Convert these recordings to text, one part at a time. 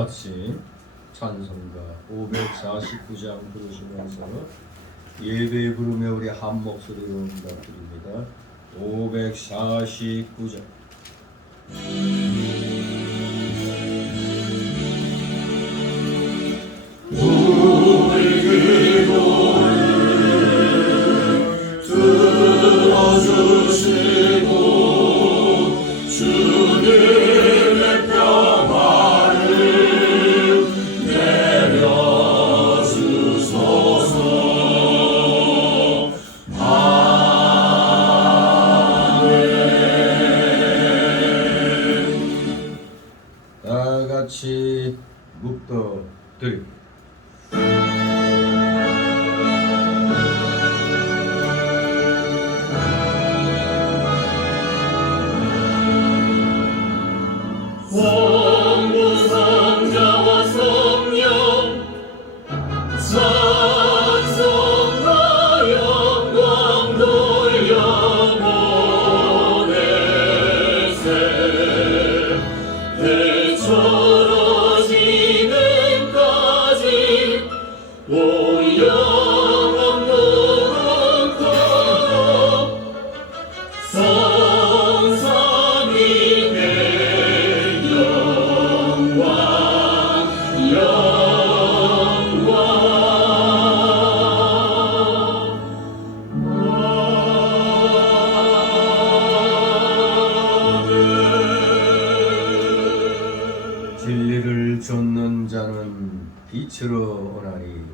같이 찬송가 549장 부르시면서 예배 부르며 우리 한 목소리로 응답드립니다. 549장. 들어주시고 주님의 평화를 내려주소서. 아멘. 다같이 묵도드립니다. 성부성자와 성령 찬송과 영광 돌려보내세. 해처럼 지금까지 오 영원 무궁토록 성삼위의 진리를 좇는 자는 빛으로 오나니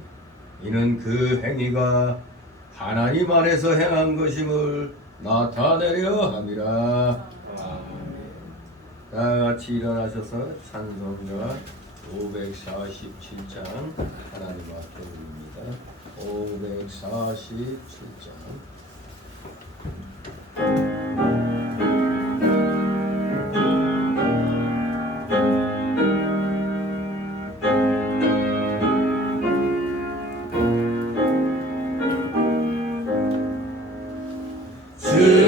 이는 그 행위가 하나님 안에서 행한 것임을 나타내려 함이라. 다같이 일어나셔서 찬송가 547장 하나님 앞에 올립니다. 547장.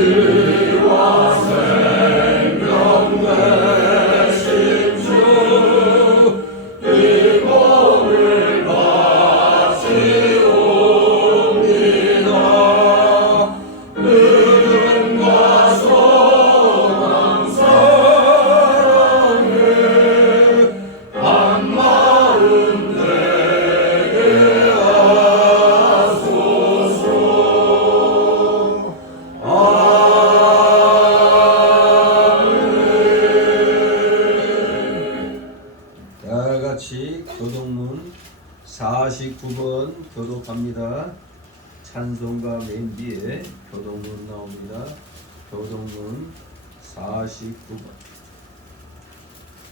지와 생명 되신 주 이 몸을 바치옵니다. 믿음과 소망 사랑에 한 마음 되게 하소서. 다같이 교독문 49번 교독합니다. 찬송가 맨 뒤에 교독문 나옵니다. 교독문 49번.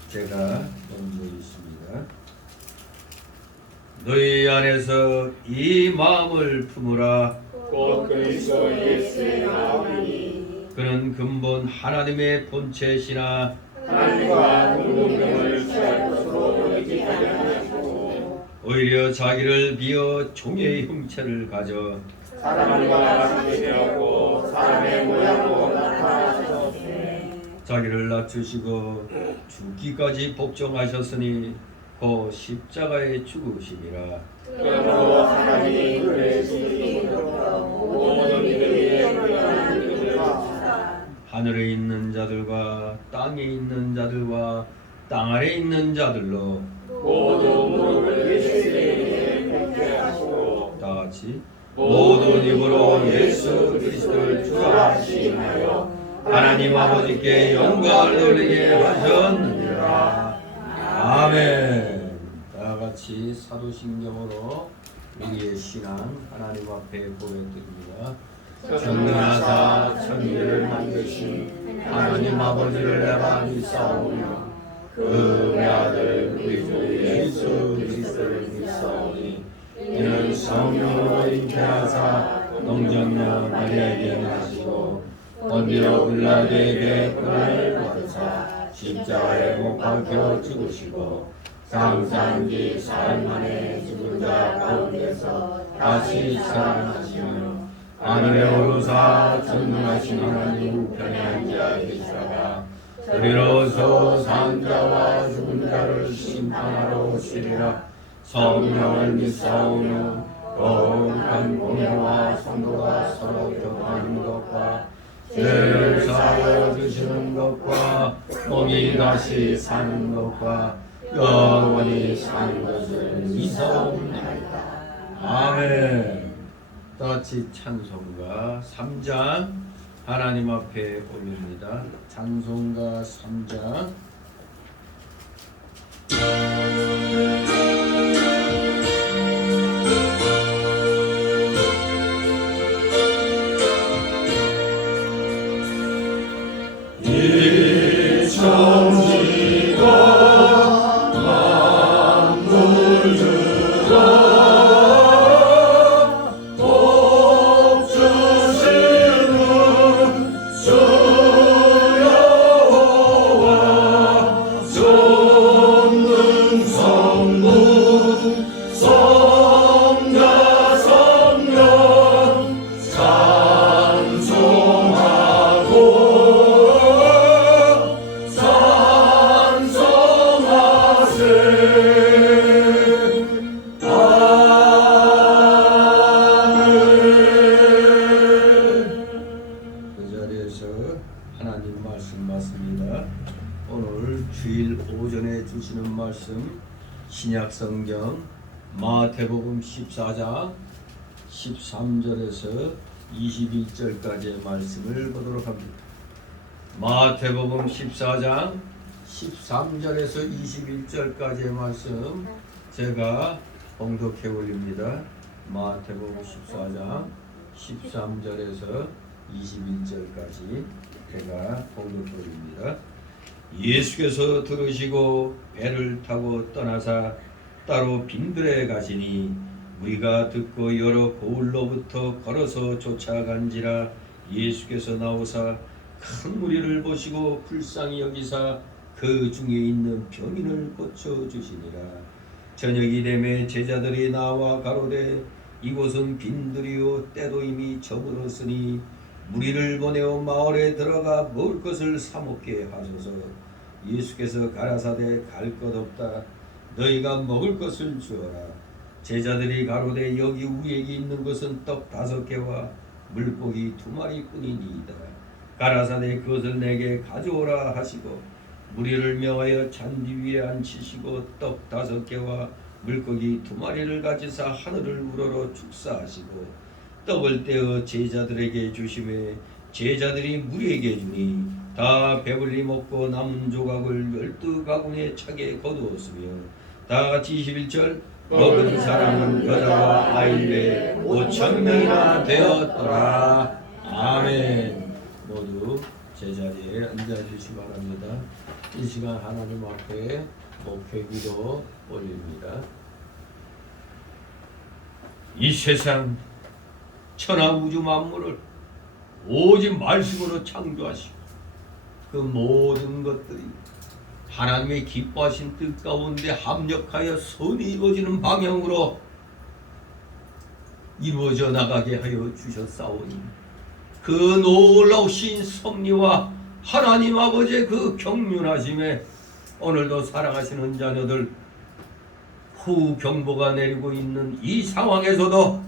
제가 먼저 있습니다. 너희 안에서 이 마음을 품으라. 곧 그리스도 예수의 마음이니 그는 근본 하나님의 본체시나 하나님과 동등됨을 취할 것으로 여기지 아니하시고 오히려 자기를 비어 종의 형체를 가져 사람과 함께 되었고 사람의 모양으로 나타나셨으니 자기를 낮추시고 죽기까지 복종하셨으니 그 십자가에 죽으심이라. 그러므로 하나님이 그를 지극히 높여 모든 이들이 영원한 이름을 주사 하늘에 있는 자들과 땅에 있는 자들과 땅 아래 있는 자들로 모두 무릎을 예수에게 꿇게 하시고 다 같이 모든 입으로 예수 그리스도를 주라 시인하여 하나님 아버지께 영광을 돌리게 하셨느니라. 아멘. 다 같이 사도신경으로 우리의 신앙 하나님 앞에 고백드립니다. 전능하사 천지를 만드신 하나님 아버지를 내가 믿사오며 그 외아들 우리 주 예수 그리스도를 믿사오니 이는 성령으로 잉태하사 농전녀 마리아에게 나시고 본디오 빌라도에게 고난을 받으사 십자가에 못 박혀 죽으시고 장사한 지 사흘 만에 죽은 자 가운데서 다시 살아나시며 하늘에 오르사 전능하신 하나님 우편에 앉아 계시다가 저리로서 산자와 죽은 자를 심판하러 오시리라. 성령을 믿사오며 거룩한 공회와 성도가 서로 교통하는 것과 죄를 사하여 주시는 것과 몸이 다시 사는 것과 영원히 사는 것을 믿사옵나이다. 아멘. 다같이 찬송가 3장 하나님 앞에 올립니다. 찬송가 3장. 하나님 말씀 맞습니다. 오늘 주일 오전에 주시는 말씀 신약성경 마태복음 14장 13절에서 21절까지의 말씀을 보도록 합니다. 마태복음 14장 13절에서 21절까지의 말씀 제가 봉독해 올립니다. 마태복음 14장 13절에서 21절까지 제가 봉독해 올립니다. 예수께서 들으시고 배를 타고 떠나사 따로 빈들에 가시니 무리가 듣고 여러 고을로부터 걸어서 쫓아간지라. 예수께서 나오사 큰 무리를 보시고 불쌍히 여기사 그 중에 있는 병인을 고쳐주시니라. 저녁이 되매 제자들이 나와 가로되 이곳은 빈들이요 때도 이미 저물었으니 무리를 보내어 마을에 들어가 먹을 것을 사 먹게 하소서. 예수께서 가라사대 갈 것 없다. 너희가 먹을 것을 주어라. 제자들이 가로되 여기 우리에게 있는 것은 떡 5개와 물고기 2마리뿐이니이다. 가라사대 그것을 내게 가져오라 하시고 무리를 명하여 잔디 위에 앉히시고 떡 5개와 물고기 2마리를 가지사 하늘을 우러러 축사하시고 떡을 떼어 제자들에게 주시매 제자들이 무리에게 주니 다 배불리 먹고 남은 조각을 12가군에 차게 거두었으며 다같이 21절 먹은 사람은 여자와 아이 외에 5,000명이나 되었더라. 아멘. 모두 제자리에 앉아주시기 바랍니다. 이 시간 하나님 앞에 목회기도 올립니다. 이 세상 천하 우주 만물을 오직 말씀으로 창조하시고 그 모든 것들이 하나님의 기뻐하신 뜻 가운데 합력하여 선이 이루어지는 방향으로 이루어져 나가게 하여 주셨사오니 그 놀라우신 섭리와 하나님 아버지의 그 경륜하심에 오늘도 사랑하시는 자녀들 후경보가 내리고 있는 이 상황에서도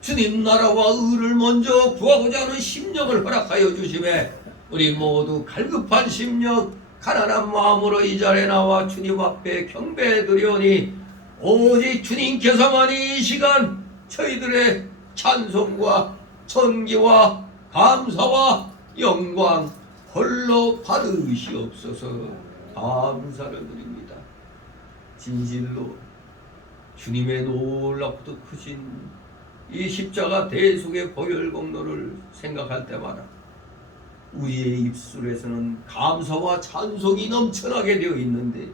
주님 나라와 의를 먼저 구하고자 하는 심령을 허락하여 주심에 우리 모두 갈급한 심령 가난한 마음으로 이 자리에 나와 주님 앞에 경배드리오니 오직 주님께서만이 이 시간 저희들의 찬송과 존귀와 감사와 영광 홀로 받으시옵소서. 감사를 드립니다. 진실로 주님의 놀랍고도 크신 이 십자가 대속의 보혈 공로를 생각할 때마다 우리의 입술에서는 감사와 찬송이 넘쳐나게 되어 있는데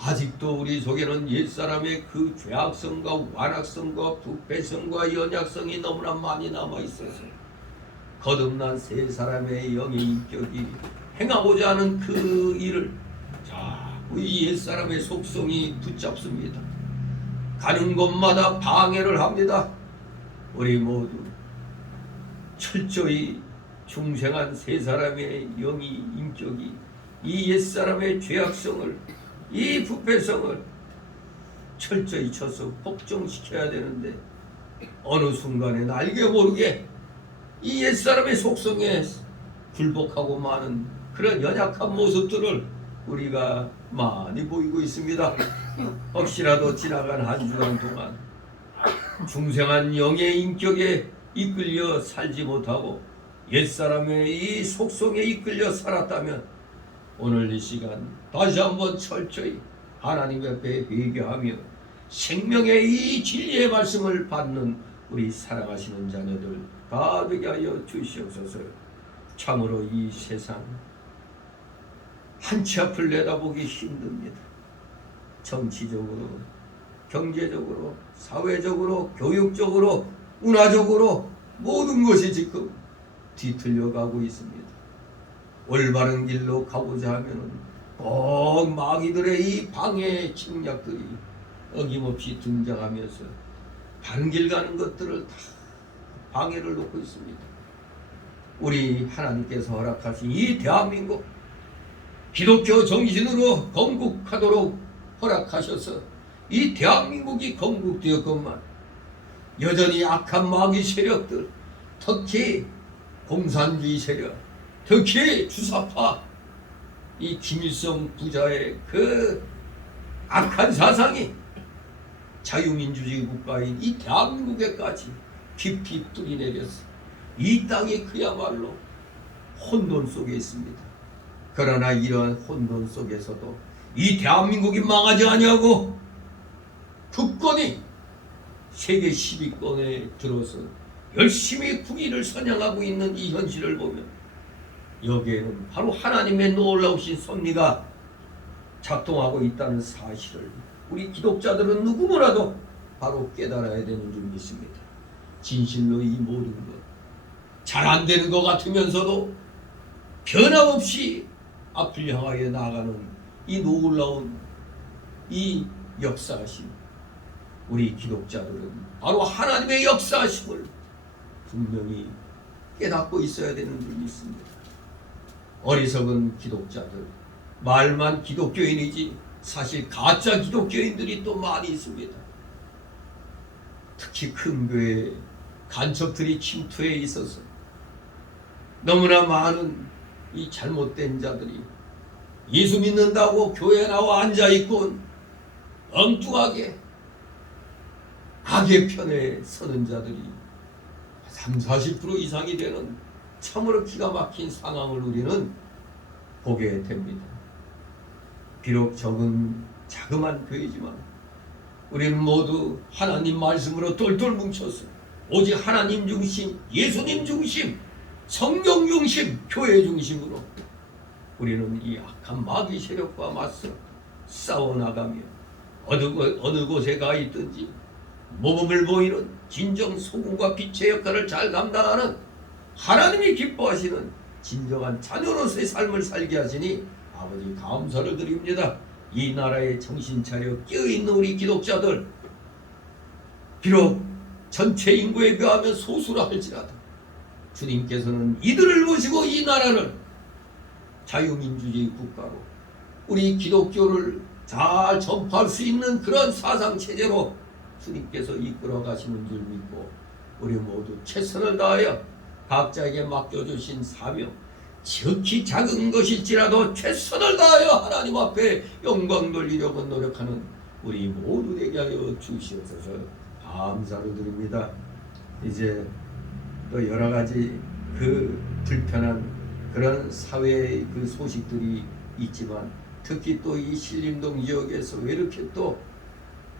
아직도 우리 속에는 옛사람의 그 죄악성과 완악성과 부패성과 연약성이 너무나 많이 남아있어서 거듭난 새 사람의 영의 인격이 행하고자 하는 그 일을 자꾸 이 옛사람의 속성이 붙잡습니다. 가는 곳마다 방해를 합니다. 우리 모두 철저히 중생한 세 사람의 영이 인격이 이 옛사람의 죄악성을 이 부패성을 철저히 쳐서 복종시켜야 되는데 어느 순간에 알게 모르게 이 옛사람의 속성에 굴복하고 마는 그런 연약한 모습들을 우리가 많이 보이고 있습니다. 혹시라도 지나간 한 주간 동안 중생한 영의 인격에 이끌려 살지 못하고 옛사람의 이 속성에 이끌려 살았다면 오늘 이 시간 다시 한번 철저히 하나님 앞에 회개하며 생명의 이 진리의 말씀을 받는 우리 사랑하시는 자녀들 다 되게 하여 주시옵소서. 참으로 이 세상 한치 앞을 내다보기 힘듭니다. 정치적으로, 경제적으로, 사회적으로, 교육적으로, 문화적으로 모든 것이 지금 뒤틀려 가고 있습니다. 올바른 길로 가고자 하면 꼭 마귀들의 이 방해 침략들이 어김없이 등장하면서 바른 길 가는 것들을 다 방해를 놓고 있습니다. 우리 하나님께서 허락하신 이 대한민국 기독교 정신으로 건국하도록 허락하셔서 이 대한민국이 건국되었건만 여전히 악한 마귀 세력들, 특히 공산주의 세력, 특히 주사파 이 김일성 부자의 그 악한 사상이 자유민주주의 국가인 이 대한민국에까지 깊이 뚫이 내렸어. 이 땅이 그야말로 혼돈 속에 있습니다. 그러나 이러한 혼돈 속에서도 이 대한민국이 망하지 아니하고 굳건히 세계 10위권에 들어서 열심히 국위를 선양하고 있는 이 현실을 보면 여기에는 바로 하나님의 놀라우신 섭리가 작동하고 있다는 사실을 우리 기독자들은 누구보다도 바로 깨달아야 되는 줄 믿습니다. 진실로 이 모든 것 잘 안 되는 것 같으면서도 변함없이 앞을 향하여 나아가는 이 놀라운 이 역사하심, 우리 기독자들은 바로 하나님의 역사하심을 분명히 깨닫고 있어야 되는 줄 믿습니다. 어리석은 기독자들, 말만 기독교인이지 사실 가짜 기독교인들이 또 많이 있습니다. 특히 큰 교회 간첩들이 침투해 있어서 너무나 많은 이 잘못된 자들이 예수 믿는다고 교회에 나와 앉아있고 엉뚱하게 악의 편에 서는 자들이 30-40% 이상이 되는 참으로 기가 막힌 상황을 우리는 보게 됩니다. 비록 적은 자그만 교회지만 우리는 모두 하나님 말씀으로 똘똘 뭉쳐서 오직 하나님 중심, 예수님 중심, 성경 중심, 교회 중심으로 우리는 이 악한 마귀 세력과 맞서 싸워나가며 어느 곳에 가 있든지 모범을 보이는 진정 소금과 빛의 역할을 잘 감당하는 하나님이 기뻐하시는 진정한 자녀로서의 삶을 살게 하시니 아버지 감사를 드립니다. 이 나라에 정신 차려 깨어있는 우리 기독자들, 비록 전체 인구에 비하면 소수라 할지라도 주님께서는 이들을 모시고 이 나라를 자유민주주의 국가로 우리 기독교를 잘 전파할 수 있는 그런 사상체제로 주님께서 이끌어 가시는 줄 믿고 우리 모두 최선을 다하여 각자에게 맡겨주신 사명, 지극히 작은 것일지라도 최선을 다하여 하나님 앞에 영광 돌리려고 노력하는 우리 모두 되게 하여 주시옵소서. 감사를 드립니다. 이제 또 여러 가지 그 불편한 그런 사회의 그 소식들이 있지만 특히 또 이 신림동 지역에서 왜 이렇게 또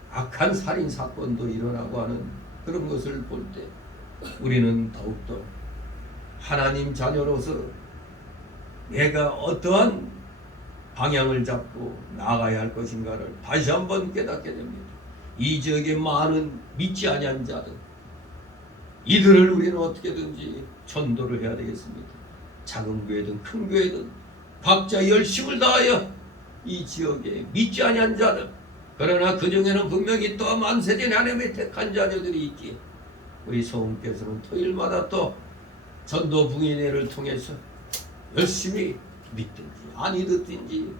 악한 살인 사건도 일어나고 하는 그런 것을 볼 때 우리는 더욱더 하나님 자녀로서 내가 어떠한 방향을 잡고 나아가야 할 것인가를 다시 한번 깨닫게 됩니다. 이 지역에 많은 믿지 아니한 자들, 이들을 우리는 어떻게든지 전도를 해야 되겠습니다. 작은 교회든 큰 교회든 각자 열심을 다하여 이 지역에 믿지 아니한 자들, 그러나 그 중에는 분명히 또 만세전 하나님의 택한 자녀들이 있기에 우리 성우께서는 토요일마다 또 전도 부인회를 통해서 열심히 믿든지 아니 듣든지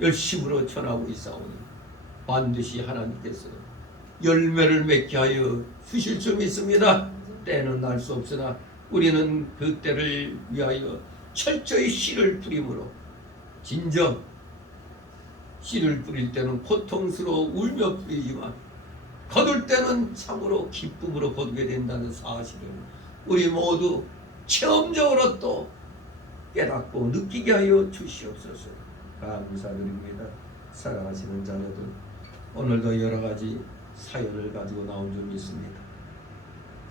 열심으로 전하고 있사오니 반드시 하나님께서 열매를 맺게 하여 주실 줄 믿습니다. 때는 알 수 없으나 우리는 그 때를 위하여 철저히 씨를 뿌림으로, 진정 씨를 뿌릴 때는 고통스러워 울며 뿌리지만 거둘 때는 참으로 기쁨으로 거두게 된다는 사실을 우리 모두 체험적으로 또 깨닫고 느끼게 하여 주시옵소서. 감사드립니다. 사랑하시는 자녀들, 오늘도 여러 가지 사연을 가지고 나온 줄 믿습니다.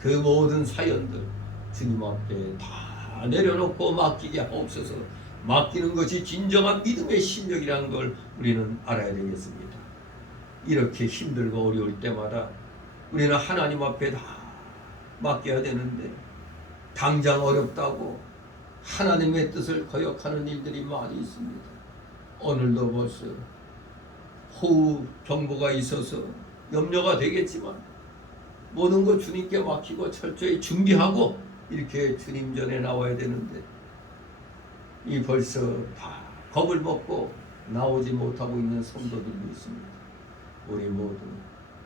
그 모든 사연들 주님 앞에 다 내려놓고 맡기게 하옵소서. 맡기는 것이 진정한 믿음의 실력이라는 걸 우리는 알아야 되겠습니다. 이렇게 힘들고 어려울 때마다 우리는 하나님 앞에 다 맡겨야 되는데 당장 어렵다고 하나님의 뜻을 거역하는 일들이 많이 있습니다. 오늘도 벌써 호우 경보가 있어서 염려가 되겠지만 모든 것 주님께 맡기고 철저히 준비하고 이렇게 주님 전에 나와야 되는데 이 벌써 다 겁을 먹고 나오지 못하고 있는 성도들도 있습니다. 우리 모두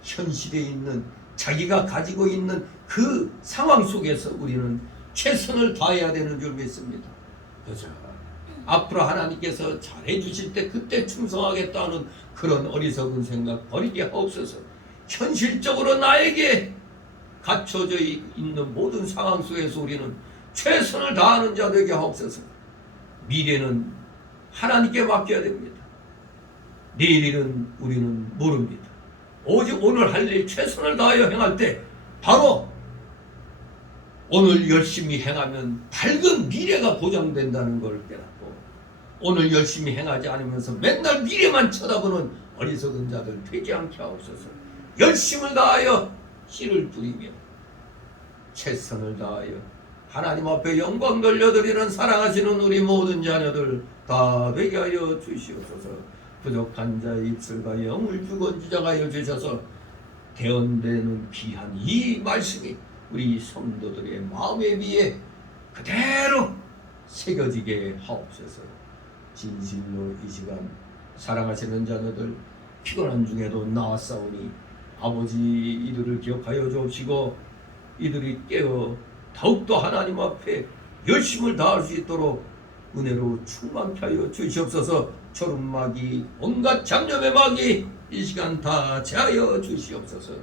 현실에 있는 자기가 가지고 있는 그 상황 속에서 우리는 최선을 다해야 되는 줄 믿습니다. 그죠? 앞으로 하나님께서 잘해 주실 때 그때 충성하겠다는 그런 어리석은 생각 버리게 하옵소서. 현실적으로 나에게 갖춰져 있는 모든 상황 속에서 우리는 최선을 다하는 자 되게 하옵소서. 미래는 하나님께 맡겨야 됩니다. 내일은 우리는 모릅니다. 오직 오늘 할 일 최선을 다하여 행할 때 바로 오늘 열심히 행하면 밝은 미래가 보장된다는 걸 깨닫고 오늘 열심히 행하지 않으면서 맨날 미래만 쳐다보는 어리석은 자들 되지 않게 하옵소서. 열심을 다하여 씨를 뿌리며 최선을 다하여 하나님 앞에 영광 돌려드리는 사랑하시는 우리 모든 자녀들 다 되게 하여 주시옵소서. 부족한 자의 입술과 영을 주건지장하여 주셔서 대언되는 귀한 이 말씀이 우리 성도들의 마음에 비해 그대로 새겨지게 하옵소서. 진실로 이 시간 사랑하시는 자녀들 피곤한 중에도 나왔사오니 아버지 이들을 기억하여 주옵시고 이들이 깨어 더욱더 하나님 앞에 열심을 다할 수 있도록 은혜로 충만케 하여 주시옵소서. 초름마귀 온갖 잡념의 마귀 이 시간 다 제하여 주시옵소서.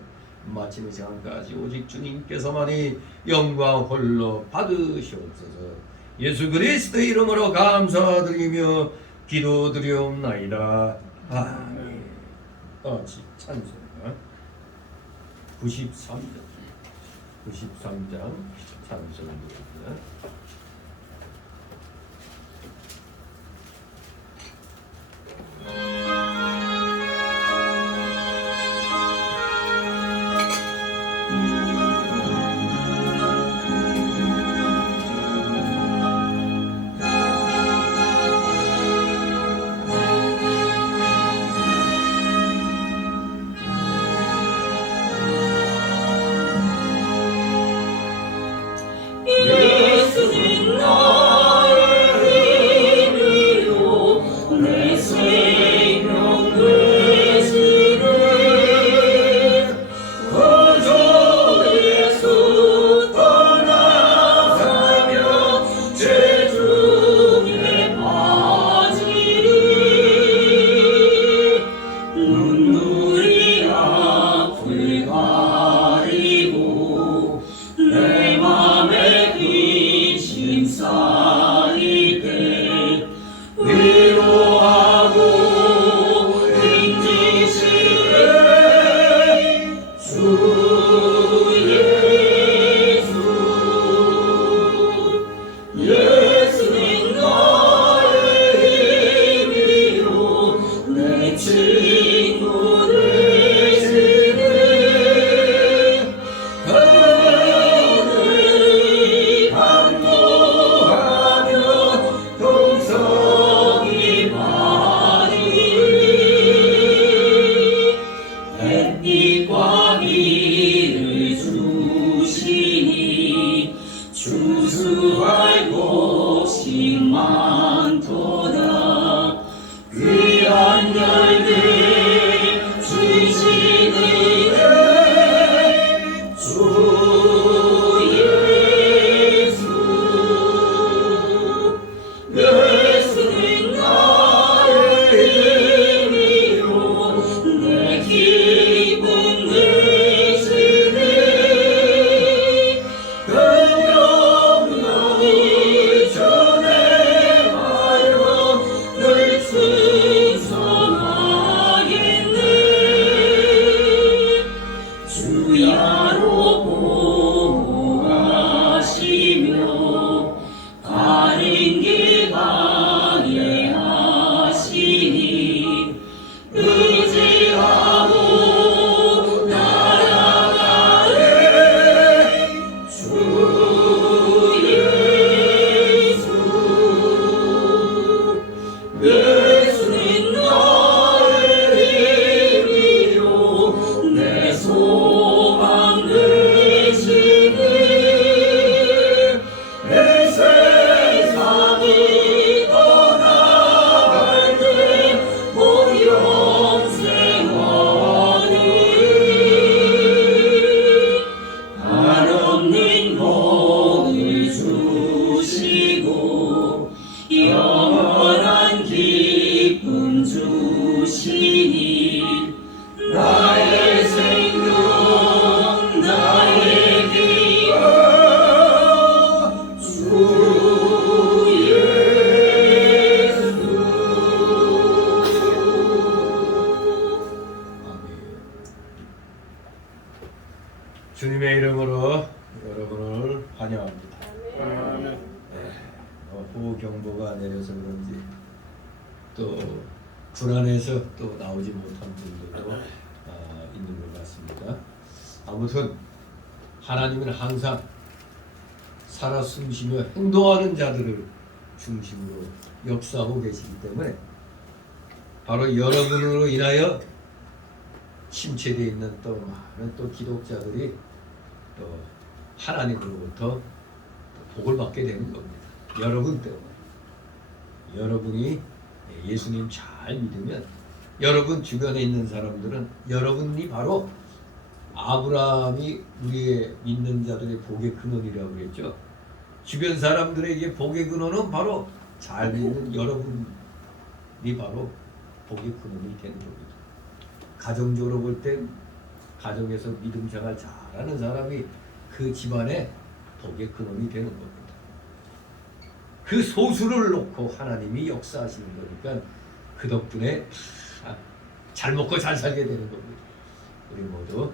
마치는 시간까지 오직 주님께서만이 영광 홀로 받으시옵소서. 예수 그리스도의 이름으로 감사드리며 기도드리옵나이다. 아멘. 같이 찬송 93장 찬송입니다. 예수님 이름으로 여러분을 환영합니다. 아멘. 호우경보가 내려서 그런지 또 불안해서 또 나오지 못한 분들도 있는 것 같습니다. 아무튼 하나님은 항상 살아 숨쉬며 행동하는 자들을 중심으로 역사하고 계시기 때문에 바로 여러분으로 인하여 침체되어 있는 또 많은 또 기독자들이 또 하나님으로부터 복을 받게 되는 겁니다. 여러분 때문에. 여러분이 예수님 잘 믿으면 여러분 주변에 있는 사람들은 여러분이 바로 아브라함이 우리의 믿는 자들의 복의 근원이라고 그랬죠. 주변 사람들에게 복의 근원은 바로 잘 믿는 여러분이 바로 복의 근원이 되는 겁니다. 가정적으로 볼 땐 가정에서 믿음 생활 잘하는 사람이 그 집안의 복의 근원이 되는 겁니다. 그 소수를 놓고 하나님이 역사하시는 거니까 그 덕분에 잘 먹고 잘 살게 되는 겁니다. 우리 모두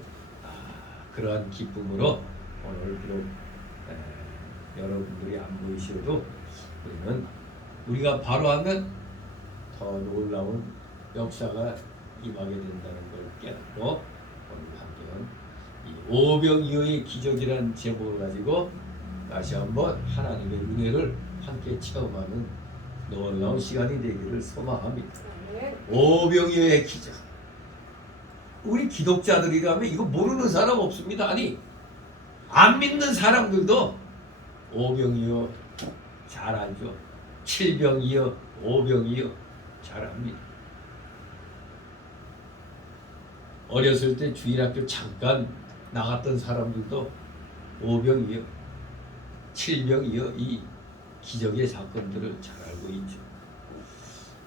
그러한 기쁨으로 오늘 비록 여러분들이 안 보이셔도 우리는 우리가 바로 하면 더 놀라운 역사가 임하게 된다는 걸 깨닫고 오늘 함께 이 오병이어의 기적이라는 제목을 가지고 다시 한번 하나님의 은혜를 함께 체험하는 놀라운 시간이 되기를 소망합니다. 오병이어의 기적. 우리 기독자들이라면 이거 모르는 사람 없습니다. 아니 안 믿는 사람들도 오병이어 잘 알죠. 칠병이어 오병이어 잘 압니다. 어렸을 때 주일학교 잠깐 나갔던 사람들도 오병이어 칠병이어 이 기적의 사건들을 잘 알고 있죠.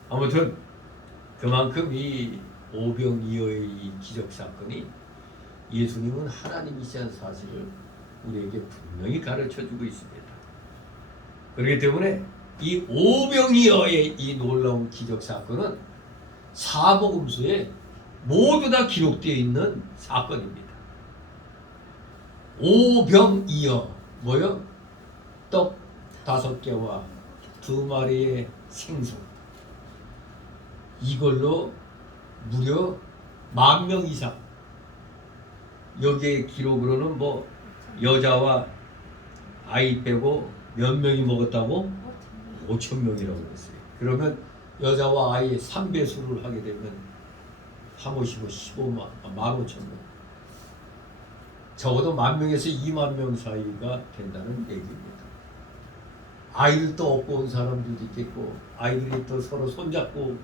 아무튼 그만큼 이 오병이어의 이 기적 사건이 예수님은 하나님이시라는 사실을 우리에게 분명히 가르쳐주고 있습니다. 그렇기 때문에 이 오병이어의 이 놀라운 기적 사건은 사복음서에 모두 다 기록되어 있는 사건입니다. 오병이어 뭐요? 떡 5개와 2마리의 생선, 이걸로 무려 10,000명 이상. 여기에 기록으로는 뭐 여자와 아이 빼고 몇 명이 먹었다고? 5,000명이라고 그랬어요. 그러면 여자와 아이의 3배수를 하게 되면 하모시고 15만, 15,000명. 적어도 10,000명에서 20,000명 사이가 된다는 얘기입니다. 아이들도 업고 온 사람들도 있겠고, 아이들이 또 서로 손잡고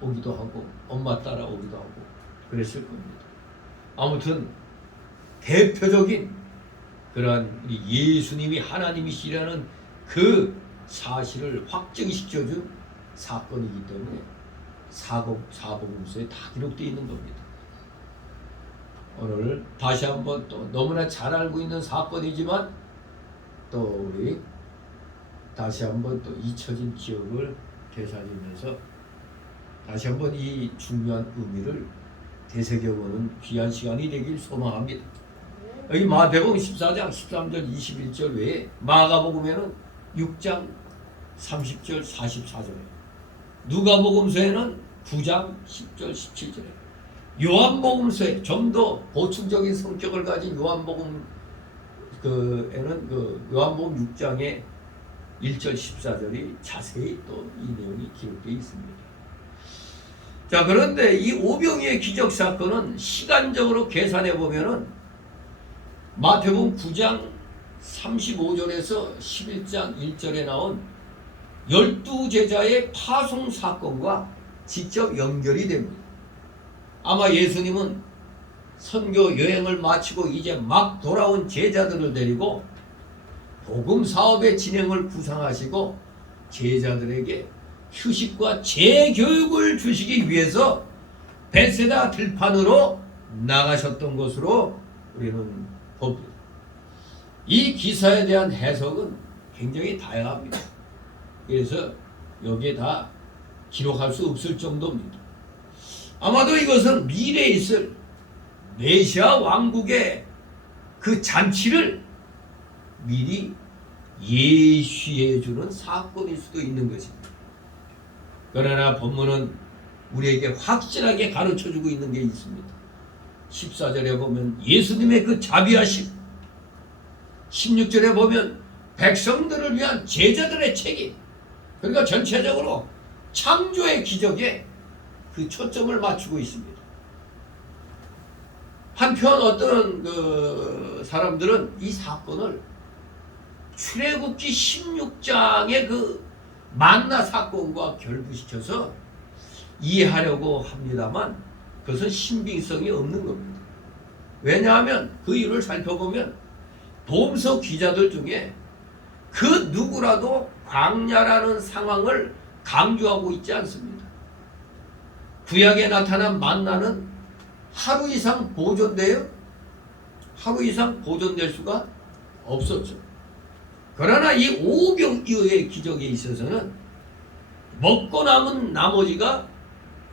오기도 하고, 엄마 따라오기도 하고 그랬을 겁니다. 아무튼 대표적인 그러한 예수님이 하나님이시라는 그 사실을 확증시켜준 사건이기 때문에 사복음서에 다 기록되어 있는 겁니다. 오늘 다시 한번 또 너무나 잘 알고 있는 사건이지만 또 우리 다시 한번 또 잊혀진 기억을 되살리면서 다시 한번 이 중요한 의미를 되새겨보는 귀한 시간이 되길 소망합니다. 여기 마태복음 14장 13절 21절 외에 마가복음에는 6장 30절 44절에, 누가복음서에는 9장 10절 17절에, 요한복음서에 좀 더 보충적인 성격을 가진 요한복음에는 요한복음 6장에 1절 14절이 자세히 또 이 내용이 기록되어 있습니다. 자, 그런데 이 오병이의 기적 사건은 시간적으로 계산해 보면은 마태복음 9장 35절에서 11장 1절에 나온 12제자의 파송 사건과 직접 연결이 됩니다. 아마 예수님은 선교 여행을 마치고 이제 막 돌아온 제자들을 데리고 복음 사업의 진행을 구상하시고 제자들에게 휴식과 재교육을 주시기 위해서 벳세다 들판으로 나가셨던 것으로 우리는 봅니다. 이 기사에 대한 해석은 굉장히 다양합니다. 그래서 여기에 다 기록할 수 없을 정도입니다. 아마도 이것은 미래에 있을 메시아 왕국의 그 잔치를 미리 예시해 주는 사건일 수도 있는 것입니다. 그러나 본문은 우리에게 확실하게 가르쳐 주고 있는 게 있습니다. 14절에 보면 예수님의 그 자비하심, 16절에 보면 백성들을 위한 제자들의 책임, 그러니까 전체적으로 창조의 기적에 그 초점을 맞추고 있습니다. 한편 어떤 그 사람들은 이 사건을 출애굽기 16장의 그 만나 사건과 결부시켜서 이해하려고 합니다만 그것은 신빙성이 없는 겁니다. 왜냐하면 그 이유를 살펴보면 도움서 기자들 중에 그 누구라도 광야라는 상황을 강조하고 있지 않습니다. 구약에 나타난 만나는 하루 이상 보존돼요? 하루 이상 보존될 수가 없었죠. 그러나 이 오병이어의 기적에 있어서는 먹고 남은 나머지가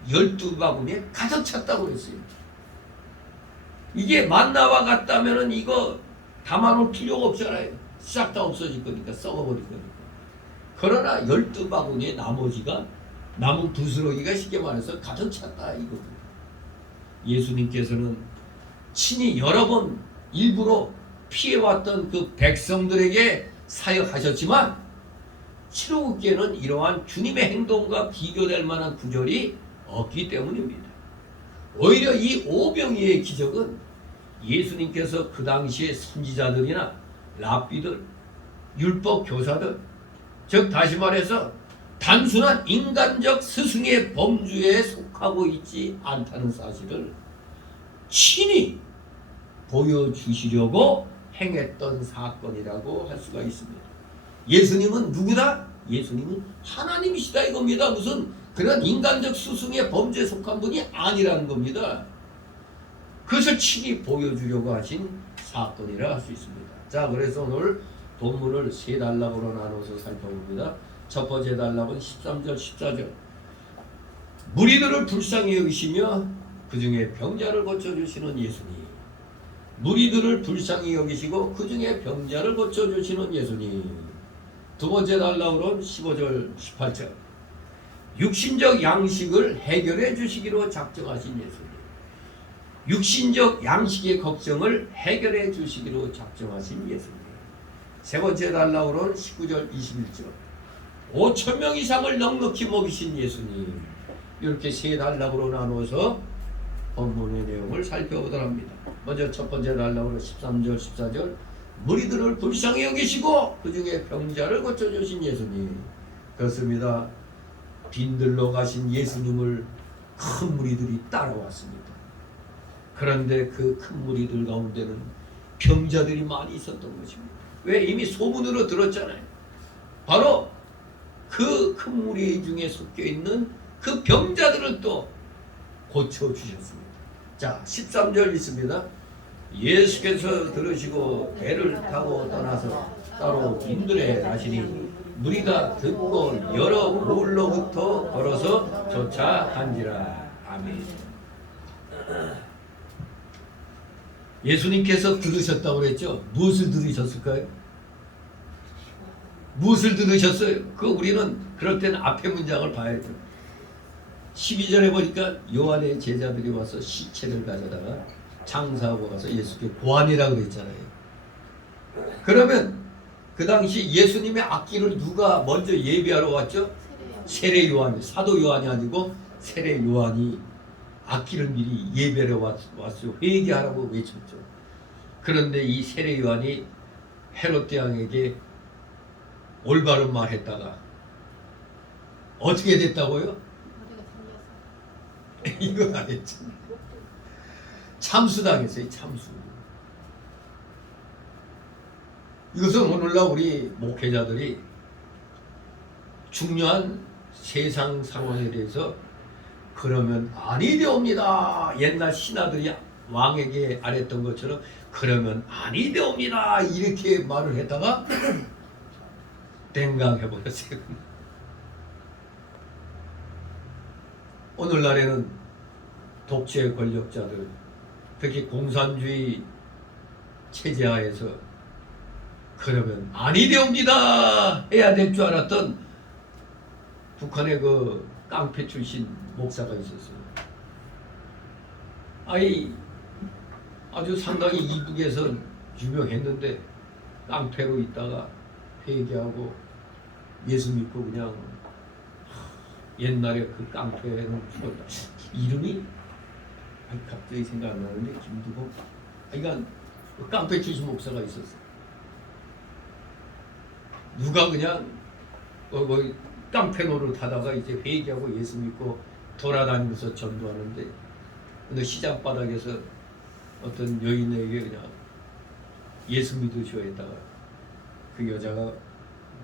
12바구니에 가득 찼다고 했어요. 이게 만나와 같다면은 이거 담아놓을 필요가 없잖아요. 싹 다 없어질 거니까, 썩어버릴 거니까. 그러나 12바구니에 나머지가 남은 부스러기가 쉽게 말해서 가득 찼다 이겁니다. 예수님께서는 친히 여러 번 일부러 피해왔던 그 백성들에게 사역하셨지만 출애굽기에는 이러한 주님의 행동과 비교될 만한 구절이 없기 때문입니다. 오히려 이 오병이의 기적은 예수님께서 그 당시에 선지자들이나 랍비들, 율법 교사들, 즉 다시 말해서 단순한 인간적 스승의 범주에 속하고 있지 않다는 사실을 친히 보여주시려고 행했던 사건이라고 할 수가 있습니다. 예수님은 누구다? 예수님은 하나님이시다 이겁니다. 무슨 그런 인간적 스승의 범주에 속한 분이 아니라는 겁니다. 그것을 친히 보여주려고 하신 사건이라 할 수 있습니다. 자, 그래서 오늘 본문을 세 단락으로 나눠서 살펴봅니다. 첫 번째 단락은 13절 14절. 무리들을 불쌍히 여기시며 그 중에 병자를 고쳐주시는 예수님. 무리들을 불쌍히 여기시고 그 중에 병자를 고쳐주시는 예수님. 두 번째 단락으로는 15절 18절. 육신적 양식을 해결해 주시기로 작정하신 예수님. 육신적 양식의 걱정을 해결해 주시기로 작정하신 예수님. 세 번째 단락으로는 19절 21절. 5,000명 이상을 넉넉히 먹이신 예수님. 이렇게 세 단락으로 나누어서 본문의 내용을 살펴보도록 합니다. 먼저 첫 번째 단락으로 13절 14절. 무리들을 불쌍히 여기시고 그 중에 병자를 고쳐주신 예수님. 그렇습니다. 빈들로 가신 예수님을 큰 무리들이 따라왔습니다. 그런데 그 큰 무리들 가운데는 병자들이 많이 있었던 것입니다. 왜? 이미 소문으로 들었잖아요. 바로 그 큰 무리 중에 섞여 있는 그 병자들을 또 고쳐주셨습니다. 자, 13절 있습니다. 예수께서 들으시고 배를 타고 떠나서 따로 빈들에 가시니 무리가 듣고 여러 몰로부터 걸어서 쫓아간지라. 아멘. 예수님께서 들으셨다고 그랬죠? 무엇을 들으셨을까요? 무엇을 들으셨어요? 우리는 그럴 때는 앞에 문장을 봐야죠. 12절에 보니까 요한의 제자들이 와서 시체를 가져다가 장사하고 가서 예수께 고안이라고 그랬잖아요. 그러면 그 당시 예수님의 앞길을 누가 먼저 예비하러 왔죠? 세례 요한이, 사도 요한이 아니고 세례 요한이 앞길을 미리 예배하러 왔죠. 회개하라고 외쳤죠. 그런데 이 세례 요한이 헤롯 대왕에게 올바른 말 했다가 어떻게 됐다고요? 이건 안 했죠. 참수당했어요. 참수. 이것은 오늘날 우리 목회자들이 중요한 세상 상황에 대해서 그러면 아니 되옵니다. 옛날 신하들이 왕에게 안 했던 것처럼 그러면 아니 되옵니다. 이렇게 말을 했다가 땡강해버렸어요. 오늘날에는 독재 권력자들, 특히 공산주의 체제하에서 그러면 아니 되옵니다 해야 될 줄 알았던 북한의 그 깡패 출신 목사가 있었어요. 아주 상당히 이북에서 유명했는데 깡패로 있다가 회개하고 예수 믿고 그냥 옛날에 그 깡패는 죽었다. 이름이 갑자기 생각 안 나는데 김두봉. 그러니까 그 깡패 출신 목사가 있었어. 누가 그냥 깡패 노릇 하다가 이제 회개하고 예수 믿고 돌아다니면서 전도하는데 근데 시장 바닥에서 어떤 여인에게 그냥 예수 믿으시오 했다가 그 여자가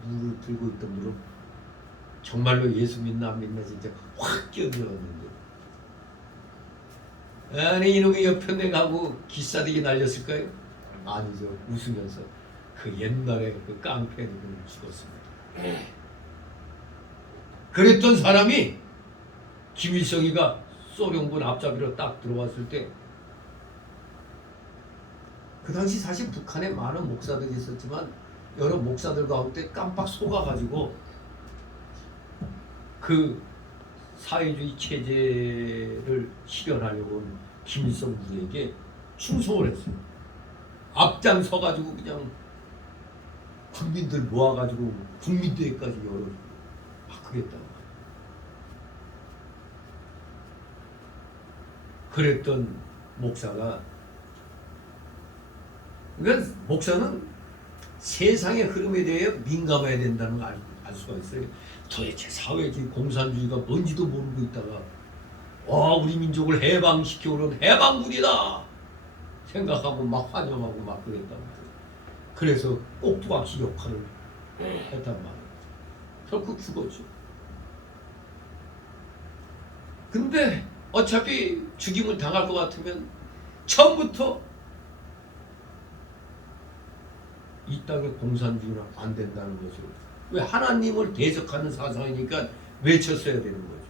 물을 들고 있던 물을 정말로 예수 믿나 안 믿나 진짜 확 끼어들었는데 아니 이놈의 옆편에 가고 기싸대기 날렸을까요? 아니죠. 웃으면서 그 옛날에 그 깡패는 죽었습니다. 그랬던 사람이 김일성이가 소련군 앞잡이로 딱 들어왔을 때 그 당시 사실 북한에 많은 목사들이 있었지만 여러 목사들 가운데 깜빡 속아가지고 그 사회주의 체제를 실현하려고 온 김일성 부대에게 충성을 했어요. 앞장서가지고 그냥 국민들 모아가지고 국민대회까지 열어주고 그랬다고. 그랬던 목사가 그러니까 목사는 세상의 흐름에 대해 민감해야 된다는 걸 알 수가 있어요. 도대체 사회주의 공산주의가 뭔지도 모르고 있다가 와 우리 민족을 해방시켜오는 해방군이다 생각하고 막 환영하고 막 그랬단 말이에요. 그래서 꼭두각시 역할을 했단 말이에요. 결국 죽었죠. 근데 어차피 죽임을 당할 것 같으면 처음부터 이 땅의 공산주의는 안 된다는 거죠. 왜 하나님을 대적하는 사상이니까 외쳤어야 되는 거죠.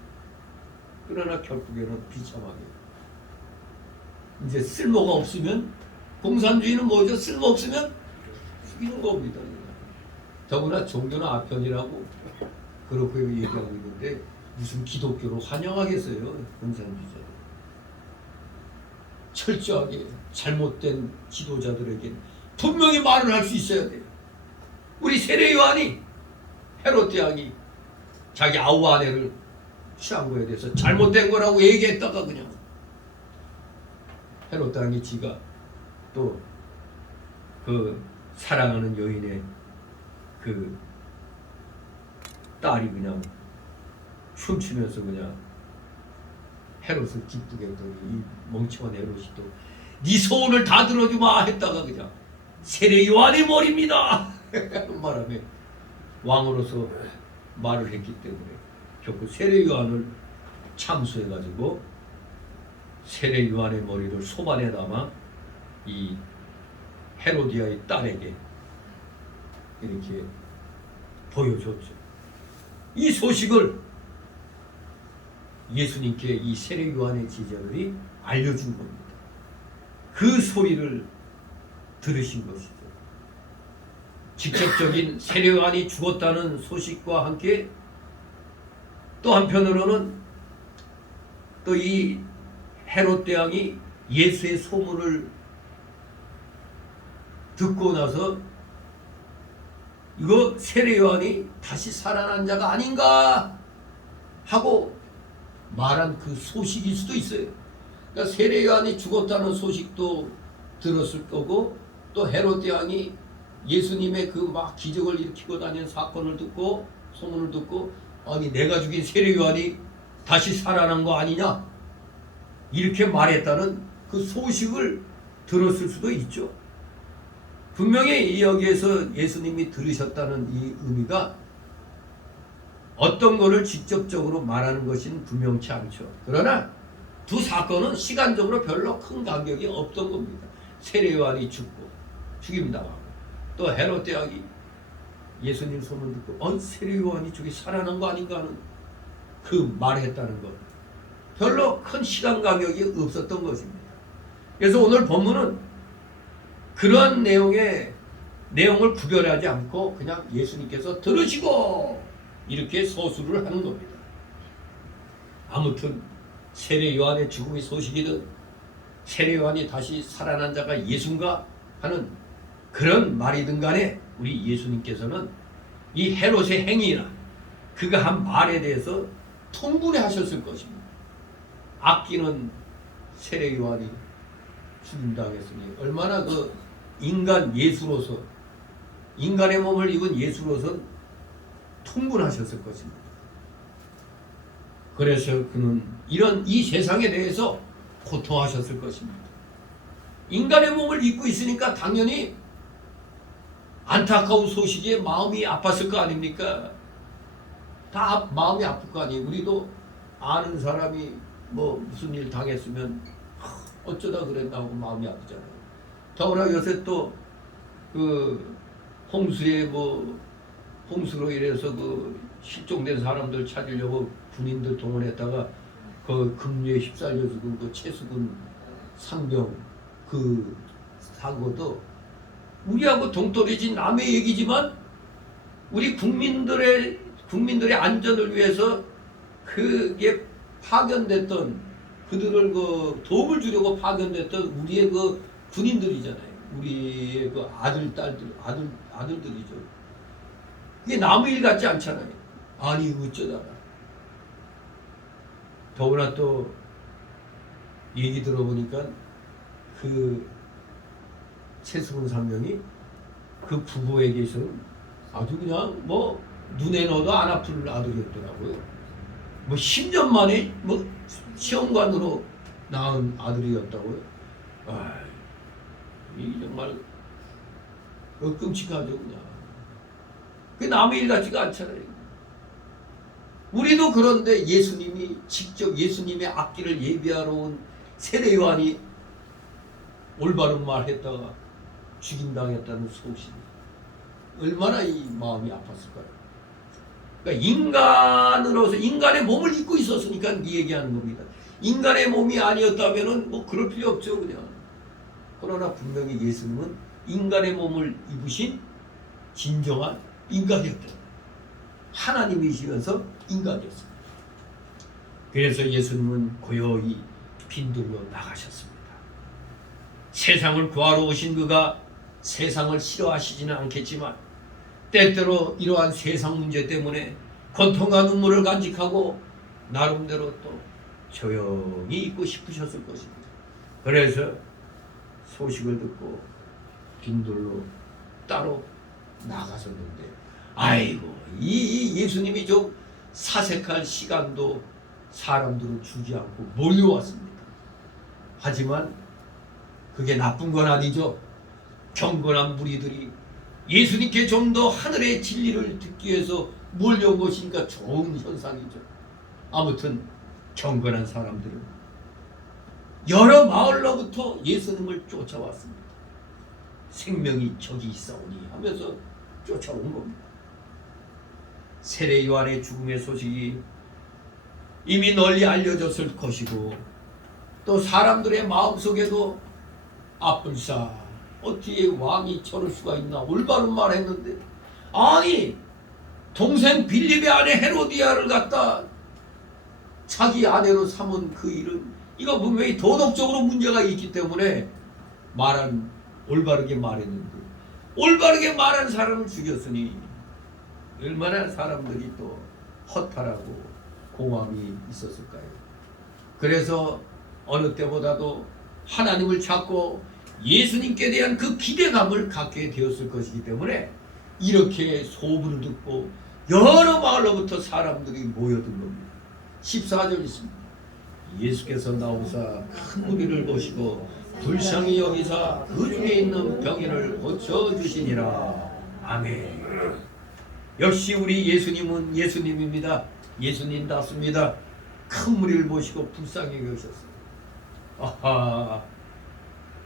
그러나 결국에는 비참하게 이제 쓸모가 없으면 공산주의는 뭐죠? 쓸모 없으면 죽이는 겁니다. 더구나 종교는 아편이라고 그렇게 얘기하고 있는데 무슨 기독교로 환영하겠어요? 공산주의자들. 철저하게 잘못된 지도자들에게 분명히 말을 할 수 있어야 돼요. 우리 세례 요한이 헤롯 왕이 자기 아우 아내를 취한 거에 대해서 잘못된 거라고 얘기했다가 그냥 헤롯 왕이 지가 또 그 사랑하는 여인의 그 딸이 그냥 춤추면서 그냥 헤롯을 기쁘게 했더니 이 멍청한 헤롯이 또 네 소원을 다 들어주마 했다가 그냥 세례 요한의 머리입니다 하는 바람에 왕으로서 말을 했기 때문에 결국 세례 요한을 참수해가지고 세례 요한의 머리를 소반에 담아 이 헤로디아의 딸에게 이렇게 보여줬죠. 이 소식을 예수님께 이 세례 요한의 제자들이 알려준 겁니다. 그 소리를 들으신 것이죠. 직접적인 세례 요한이 죽었다는 소식과 함께 또 한편으로는 또 이 헤롯 대왕이 예수의 소문을 듣고 나서 이거 세례 요한이 다시 살아난 자가 아닌가 하고 말한 그 소식일 수도 있어요. 그러니까 세례 요한이 죽었다는 소식도 들었을 거고 또 헤롯 대왕이 예수님의 그 막 기적을 일으키고 다니는 사건을 듣고 소문을 듣고 아니 내가 죽인 세례 요한이 다시 살아난 거 아니냐 이렇게 말했다는 그 소식을 들었을 수도 있죠. 분명히 여기에서 예수님이 들으셨다는 이 의미가 어떤 것을 직접적으로 말하는 것은 분명치 않죠. 그러나 두 사건은 시간적으로 별로 큰 간격이 없던 겁니다. 세례 요한이 죽고 죽임당하고 또 헤롯 대왕이 예수님 소문 듣고 세례 요한이 저기 살아난 거 아닌가 하는 그 말했다는 것 별로 큰 시간 간격이 없었던 것입니다. 그래서 오늘 본문은 그러한 내용을 구별하지 않고 그냥 예수님께서 들으시고 이렇게 서술을 하는 겁니다. 아무튼 세례 요한의 죽음의 소식이든 세례 요한이 다시 살아난 자가 예수인가 하는 그런 말이든 간에 우리 예수님께서는 이 헤롯의 행위나 그가 한 말에 대해서 통분해 하셨을 것입니다. 아끼는 세례 요한이 죽임당했으니 얼마나 그 인간 예수로서 인간의 몸을 입은 예수로서 통분하셨을 것입니다. 그래서 그는 이런 이 세상에 대해서 고통하셨을 것입니다. 인간의 몸을 입고 있으니까 당연히 안타까운 소식에 마음이 아팠을 거 아닙니까? 다 마음이 아플 거 아니에요. 우리도 아는 사람이 뭐 무슨 일 당했으면 어쩌다 그랬나 하고 마음이 아프잖아요. 더구나 요새 또 그 홍수로 인해서 그 실종된 사람들 찾으려고 군인들 동원했다가 그 급류에 휩쓸려 죽은 그 최수근 상병 그 사고도 우리하고 동떨어진 남의 얘기지만 우리 국민들의 안전을 위해서 그게 파견됐던 그들을 그 도움을 주려고 파견됐던 우리의 그 군인들이잖아요. 우리의 그 아들들이죠. 이게 남의 일 같지 않잖아요. 아니 어쩌다가 더구나 또 얘기 들어보니까 그 최수근 상병이 그 부부에게서는 아주 그냥 뭐 눈에 넣어도 안 아플 아들이었더라고요. 뭐 10년 만에 뭐 시험관으로 낳은 아들이었다고요. 이 정말 끔찍하죠 그냥. 그 남의 일 같지가 않잖아요. 우리도 그런데 예수님이 직접 예수님의 앞길을 예비하러 온 세례 요한이 올바른 말 했다가 죽임당했다는 소식이 얼마나 이 마음이 아팠을까요? 그러니까 인간으로서 인간의 몸을 입고 있었으니까 이 얘기하는 겁니다. 인간의 몸이 아니었다면은 뭐 그럴 필요 없죠 그냥. 그러나 분명히 예수님은 인간의 몸을 입으신 진정한 인간이었다. 하나님이시면서 인간이었습니다. 그래서 예수님은 고요히 빈들로 나가셨습니다. 세상을 구하러 오신 그가 세상을 싫어하시지는 않겠지만 때때로 이러한 세상 문제 때문에 고통과 눈물을 간직하고 나름대로 또 조용히 있고 싶으셨을 것입니다. 그래서 소식을 듣고 빈들로 따로 나가셨는데 아이고 이 예수님이 좀 사색할 시간도 사람들은 주지 않고 몰려왔습니다. 하지만 그게 나쁜 건 아니죠. 경건한 무리들이 예수님께 좀 더 하늘의 진리를 듣기 위해서 몰려온 것이니까 좋은 현상이죠. 아무튼 경건한 사람들은 여러 마을로부터 예수님을 쫓아왔습니다. 생명이 저기 있사오니 하면서 쫓아온 겁니다. 세례 요한의 죽음의 소식이 이미 널리 알려졌을 것이고 또 사람들의 마음속에도 아뿔싸 어떻게 왕이 저럴 수가 있나 올바른 말 했는데 아니 동생 빌립의 아내 헤로디아를 갖다 자기 아내로 삼은 그 일은 이거 분명히 도덕적으로 문제가 있기 때문에 올바르게 말했는데 올바르게 말한 사람을 죽였으니 얼마나 사람들이 또 허탈하고 공함이 있었을까요? 그래서 어느 때보다도 하나님을 찾고 예수님께 대한 그 기대감을 갖게 되었을 것이기 때문에 이렇게 소문을 듣고 여러 마을로부터 사람들이 모여든 겁니다. 14절 있습니다. 예수께서 나오사 큰 무리를 보시고 불쌍히 여기사 그 중에 있는 병인을 고쳐주시니라. 아멘. 역시 우리 예수님은 예수님입니다. 예수님답습니다. 큰 무리를 보시고 불쌍히 여기셨어요. 아하,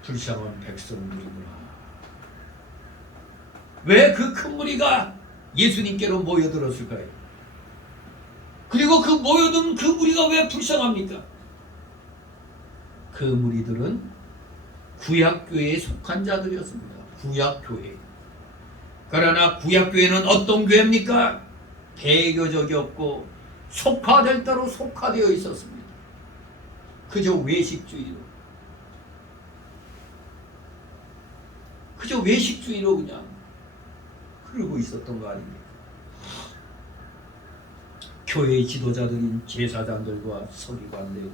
불쌍한 백성들이구나. 왜 그 큰 무리가 예수님께로 모여들었을까요? 그리고 그 모여든 그 무리가 왜 불쌍합니까? 그 무리들은 구약교회에 속한 자들이었습니다. 구약교회. 그러나 구약교회는 어떤 교회입니까? 배교적이었고 속화될 대로 속화되어 있었습니다. 그저 외식주의로. 그저 외식주의로 그냥 흐르고 있었던 거 아닙니까? 교회의 지도자들인 제사장들과 서기관들,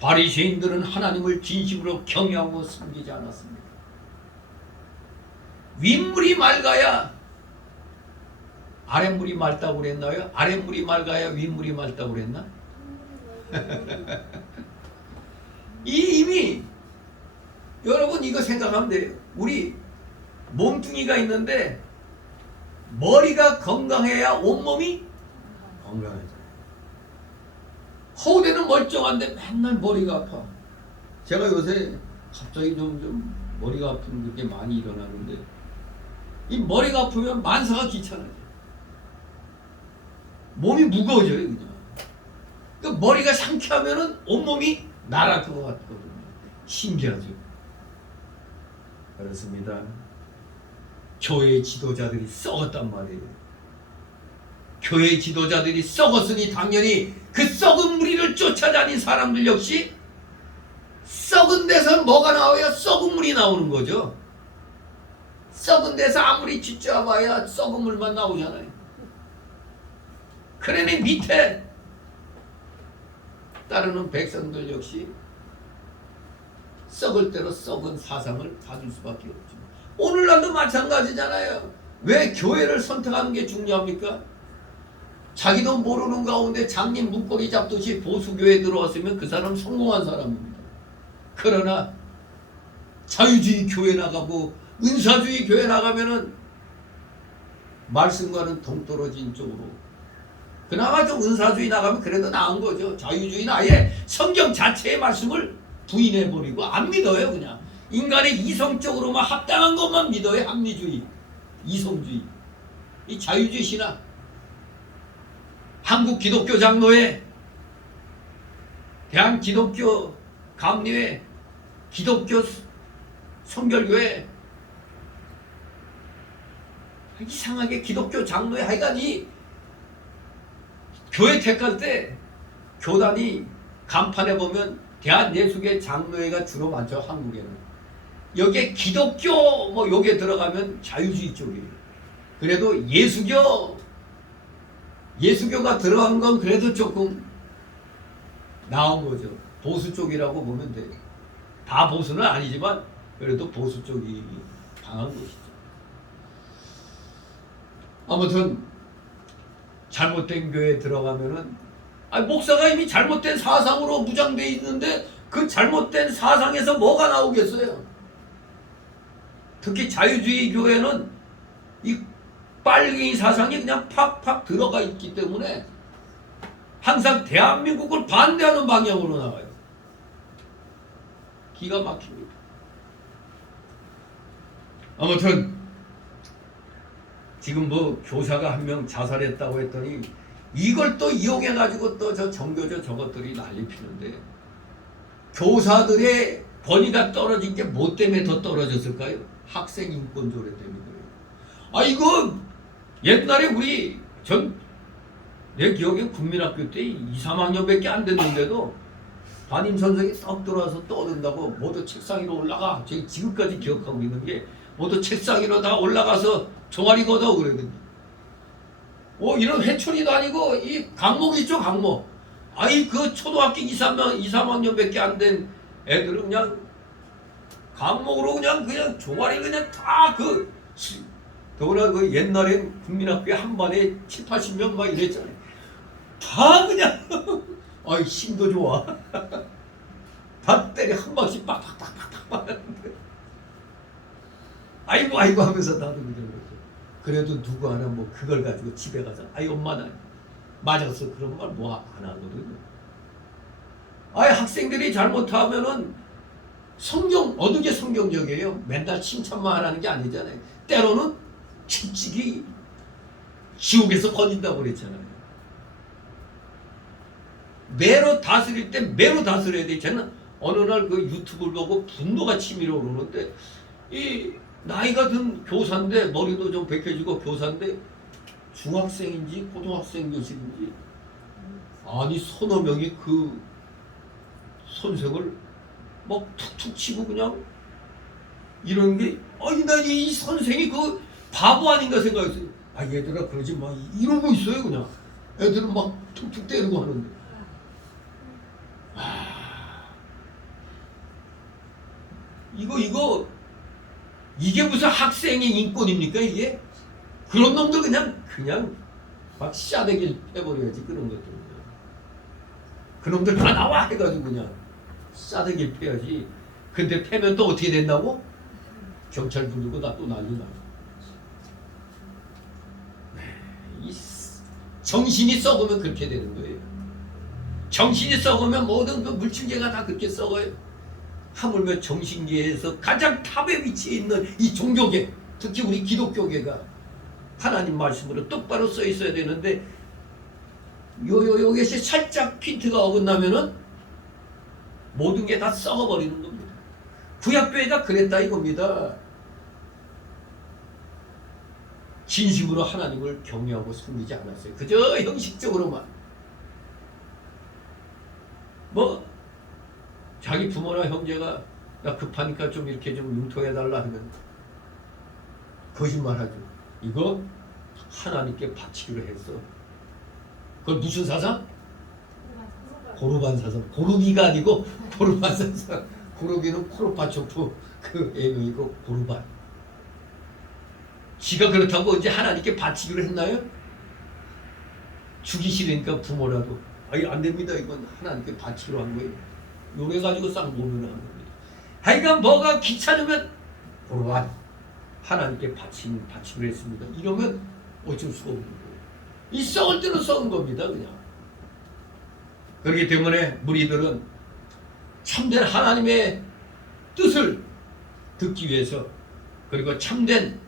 바리새인들은 하나님을 진심으로 경외하고 섬기지 않았습니다. 윗물이 맑아야 아랫물이 맑다고 그랬나요? 아랫물이 맑아야 윗물이 맑다고 그랬나? 이미 여러분 이거 생각하면 돼요. 우리 몸뚱이가 있는데 머리가 건강해야 온몸이 건강해져요. 허우대는 멀쩡한데 맨날 머리가 아파. 제가 요새 갑자기 좀 머리가 아픈 게 많이 일어나는데 이 머리가 아프면 만사가 귀찮아요. 몸이 무거워져요 그냥. 그 머리가 상쾌하면은 온몸이 날아갈 것 같거든요. 신기하죠. 그렇습니다. 교회 지도자들이 썩었단 말이에요. 교회 지도자들이 썩었으니 당연히 그 썩은 무리를 쫓아다닌 사람들 역시 썩은 데서 뭐가 나와야 썩은 물이 나오는 거죠. 썩은 데서 아무리 쥐짜봐야 썩은 물만 나오잖아요. 그러니 밑에 따르는 백성들 역시 썩을 대로 썩은 사상을 가질 수밖에 없죠. 오늘날도 마찬가지잖아요. 왜 교회를 선택하는 게 중요합니까? 자기도 모르는 가운데 장님 문고리 잡듯이 보수교회에 들어왔으면 그 사람 성공한 사람입니다. 그러나 자유주의 교회 나가고 은사주의 교회 나가면은 말씀과는 동떨어진 쪽으로, 그나마 좀 은사주의 나가면 그래도 나은 거죠. 자유주의는 아예 성경 자체의 말씀을 부인해버리고 안 믿어요. 그냥 인간의 이성적으로만 합당한 것만 믿어요. 합리주의, 이성주의. 이 자유주의 신학, 한국 기독교 장로회, 대한 기독교 감리회, 기독교 성결교회, 이상하게 기독교 장로회, 하여간 이 교회 택할 때 교단이 간판에 보면 대한예수계 장로회가 주로 많죠. 한국에는. 여기에 기독교 뭐 여기에 들어가면 자유주의 쪽이에요. 그래도 예수교가 들어간 건 그래도 조금 나은 거죠. 보수 쪽이라고 보면 돼요. 다 보수는 아니지만 그래도 보수 쪽이 강한 것이죠. 아무튼 잘못된 교회에 들어가면은 목사가 이미 잘못된 사상으로 무장돼 있는데 그 잘못된 사상에서 뭐가 나오겠어요? 특히 자유주의 교회는 이 빨갱이 사상이 그냥 팍팍 들어가 있기 때문에 항상 대한민국을 반대하는 방향으로 나가요. 기가 막힙니다. 아무튼 지금 뭐 교사가 한 명 자살했다고 했더니 이걸 또 이용해가지고 또 저 정교조 저것들이 난리 피는데, 교사들의 권위가 떨어진 게 뭐 때문에 더 떨어졌을까요? 학생 인권 조례 때문에. 이거 옛날에 내 기억엔 국민학교 때 2, 3학년밖에 안 됐는데도 담임 선생이 딱 들어와서 떠든다고 모두 책상 위로 올라가. 제가 지금까지 기억하고 있는 게 모두 책상 위로 다 올라가서 종아리 걷어 그러거든요. 이런 회초리도 아니고 이 강목 있죠, 강목. 그 초등학교 2, 3학년밖에 안 된 애들은 그냥 강목으로 그냥 종아리 그냥 다 더구나 그 옛날엔 국민학교에 한 반에 7, 80명 막 이랬잖아요. 다 그냥 힘도 좋아. 다 때려 한 방씩 빡빡빡빡빡 하는데 아이고 하면서 나도 그러죠. 그래도 누구 하나 뭐 그걸 가지고 집에 가서 엄마 나 맞았어 그런 말 뭐 안 하거든요. 학생들이 잘못하면은 어느 게 성경적이에요? 맨날 칭찬만 하는 게 아니잖아요. 때로는 칙칙이 지옥에서 건진다고 그랬잖아요. 매로 다스릴 때 매로 다스려야 돼. 쟤는 어느 날 그 유튜브를 보고 분노가 치밀어 오르는데 이 나이가 든 교사인데 머리도 좀 벗겨지고 교사인데 중학생인지 고등학생 교실인지 아니 서너 명이 그 선생을 막 툭툭 치고 그냥 이런 게 아니 나 이 선생이 그 바보 아닌가 생각했어요. 아 얘들아 그러지 마 이러고 있어요 그냥 애들은 막 툭툭 때리고 하는데 이게 무슨 학생의 인권입니까 이게? 그런 놈들 그냥 막 싸대기를 패버려야지 그런 것들. 그놈들 다 나와 해가지고 그냥 싸대기를 패야지. 근데 패면 또 어떻게 된다고? 경찰 부르고 나 또 난리 나고. 이 정신이 썩으면 그렇게 되는 거예요. 정신이 썩으면 모든 그 물질계가 다 그렇게 썩어요. 하물며 정신계에서 가장 탑에 위치해 있는 이 종교계, 특히 우리 기독교계가 하나님 말씀으로 똑바로 써 있어야 되는데 요것이 살짝 핀트가 어긋나면은 모든 게 다 썩어버리는 겁니다. 구약교회가 그랬다 이겁니다. 진심으로 하나님을 경외하고 섬기지 않았어요. 그저 형식적으로만 뭐 자기 부모나 형제가 나 급하니까 좀 이렇게 좀 융통해달라 하면 거짓말하죠. 이거 하나님께 바치기로 했어. 그걸 무슨 사상? 고르반 사상. 고르기가 아니고 고르반 사상. 고르기는 코르바초프 그 애명이고 고르반. 지가 그렇다고 이제 하나님께 바치기로 했나요? 주기 싫으니까 부모라도 아니 안 됩니다. 이건 하나님께 바치기로 한 거예요. 요래 가지고 싹 모면을 하는 겁니다. 하여간 뭐가 귀찮으면 고르반 하나님께 바치기로 했습니다. 이러면 어쩔 수가 없는 거예요. 이 썩을 때는 썩은 겁니다. 그냥. 그렇기 때문에 무리들은 참된 하나님의 뜻을 듣기 위해서 그리고 참된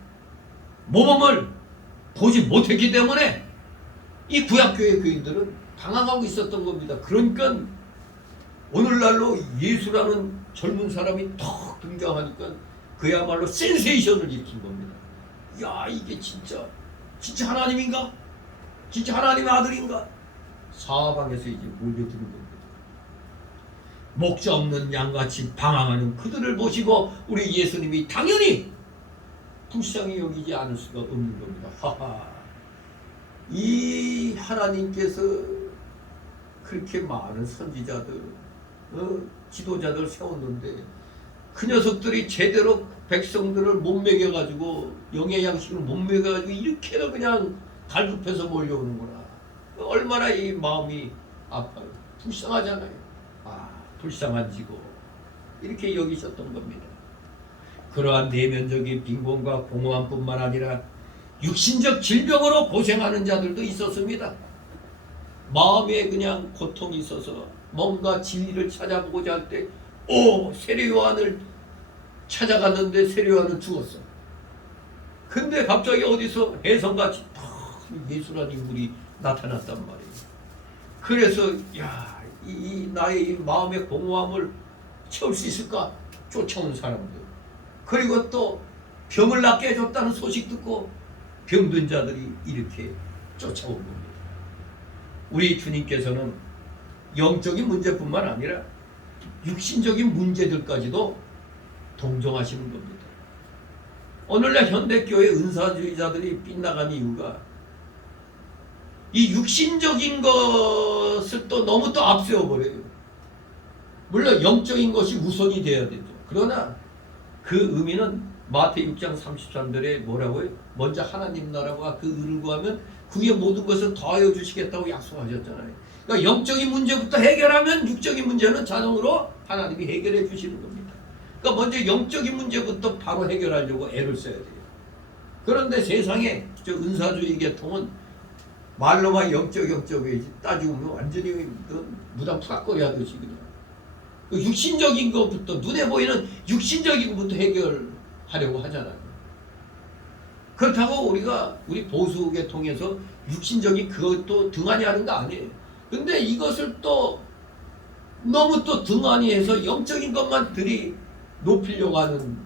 모범을 보지 못했기 때문에 이 구약교회 교인들은 당황하고 있었던 겁니다. 그러니까 오늘날로 예수라는 젊은 사람이 턱 등장하니까 그야말로 센세이션을 일으킨 겁니다. 야 이게 진짜 하나님인가? 진짜 하나님의 아들인가? 사방에서 이제 몰려드는 겁니다. 목자 없는 양같이 방황하는 그들을 보시고 우리 예수님이 당연히 불쌍히 여기지 않을 수가 없는 겁니다. 하하. 이 하나님께서 그렇게 많은 선지자들, 지도자들 세웠는데 그 녀석들이 제대로 백성들을 못 먹여가지고 영의 양식을 못 먹여가지고 이렇게나 그냥 갈급해서 몰려오는구나. 얼마나 이 마음이 아파요. 불쌍하잖아요. 불쌍한지고 이렇게 여기셨던 겁니다. 그러한 내면적인 빈곤과 공허함뿐만 아니라 육신적 질병으로 고생하는 자들도 있었습니다. 마음에 그냥 고통이 있어서 뭔가 진리를 찾아보고자 할 때 세례요한을 찾아갔는데 세례요한은 죽었어. 근데 갑자기 어디서 혜성같이 예수라는 인물이 나타났단 말이에요. 그래서 이 나의 이 마음의 공허함을 채울 수 있을까? 쫓아온 사람들. 그리고 또 병을 낫게 해줬다는 소식 듣고 병든 자들이 이렇게 쫓아온 겁니다. 우리 주님께서는 영적인 문제뿐만 아니라 육신적인 문제들까지도 동정하시는 겁니다. 오늘날 현대교회 은사주의자들이 빗나간 이유가 이 육신적인 것을 또 너무 또 앞세워버려요. 물론 영적인 것이 우선이 돼야 되죠. 그러나 그 의미는 마태 6장 33절에 뭐라고요? 먼저 하나님 나라와 그 의를 구하면 그의 모든 것을 더하여 주시겠다고 약속하셨잖아요. 그러니까 영적인 문제부터 해결하면 육적인 문제는 자동으로 하나님이 해결해 주시는 겁니다. 그러니까 먼저 영적인 문제부터 바로 해결하려고 애를 써야 돼요. 그런데 세상에 저 은사주의 계통은 말로만 영적이지 따지고 보면 완전히 무당 푸락거리 하듯이 그냥 육신적인 것부터 눈에 보이는 육신적인 것부터 해결하려고 하잖아요. 그렇다고 우리 보수 계통에서 육신적인 그것도 등한히 하는 거 아니에요. 근데 이것을 또 너무 또 등한히해서 영적인 것만 들이 높이려고 하는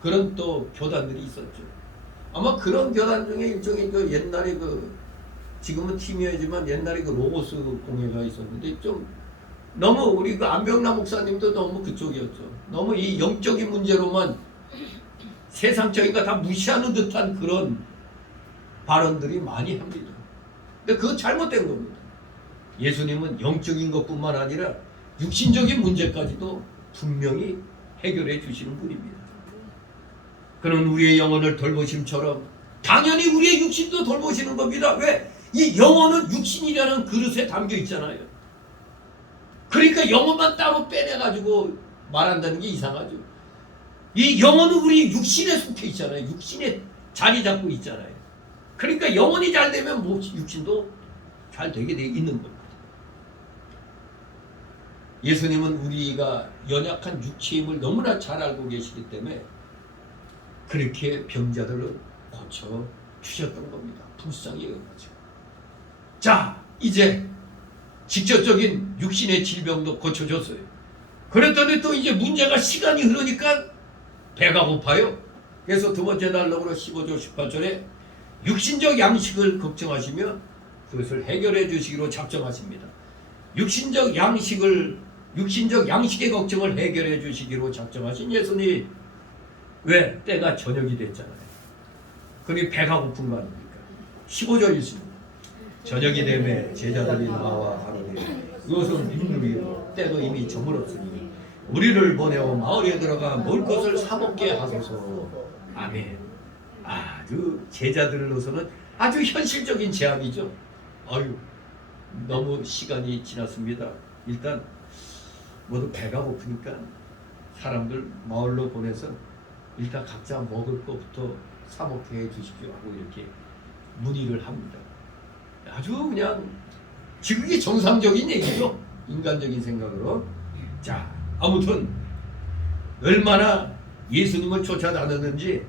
그런 또 교단들이 있었죠. 아마 그런 교단 중에 일종의 그 옛날에 지금은 팀이었지만 옛날에 로고스 공회가 있었는데 좀 너무 우리 안병남 목사님도 너무 그쪽이었죠. 너무 이 영적인 문제로만 세상적인 거 다 무시하는 듯한 그런 발언들이 많이 합니다. 근데 그거 잘못된 겁니다. 예수님은 영적인 것뿐만 아니라 육신적인 문제까지도 분명히 해결해 주시는 분입니다. 그는 우리의 영혼을 돌보심처럼 당연히 우리의 육신도 돌보시는 겁니다. 왜? 이 영혼은 육신이라는 그릇에 담겨 있잖아요. 그러니까 영혼만 따로 빼내가지고 말한다는 게 이상하죠. 이 영혼은 우리 육신에 속해 있잖아요. 육신에 자리 잡고 있잖아요. 그러니까 영혼이 잘 되면 육신도 잘 되게 돼 있는 겁니다. 예수님은 우리가 연약한 육체임을 너무나 잘 알고 계시기 때문에 그렇게 병자들을 고쳐 주셨던 겁니다. 불쌍히 여겨가지고. 자, 이제 직접적인 육신의 질병도 고쳐줬어요. 그랬더니 또 이제 문제가 시간이 흐르니까 배가 고파요. 그래서 두 번째 단락으로 15절 18절에 육신적 양식을 걱정하시며 그것을 해결해 주시기로 작정하십니다. 육신적 양식의 걱정을 해결해 주시기로 작정하신 예수님, 왜? 때가 저녁이 됐잖아요. 그러니 배가 고픈 거 아닙니까? 15절 있습니다. 저녁이 되매 제자들이 나와 가로되 이것은 빈누리요 때도 이미 저물었으니 우리를 보내어 마을에 들어가 먹을 것을 사 먹게 하소서. 아멘. 아주 제자들로서는 아주 현실적인 제안이죠. 아유, 너무 시간이 지났습니다. 일단 모두 배가 고프니까 사람들 마을로 보내서 일단 각자 먹을 것부터 사 먹게 해 주십시오 하고 이렇게 문의를 합니다. 아주 그냥 지극히 정상적인 얘기죠. 인간적인 생각으로. 자, 아무튼 얼마나 예수님을 쫓아다녔는지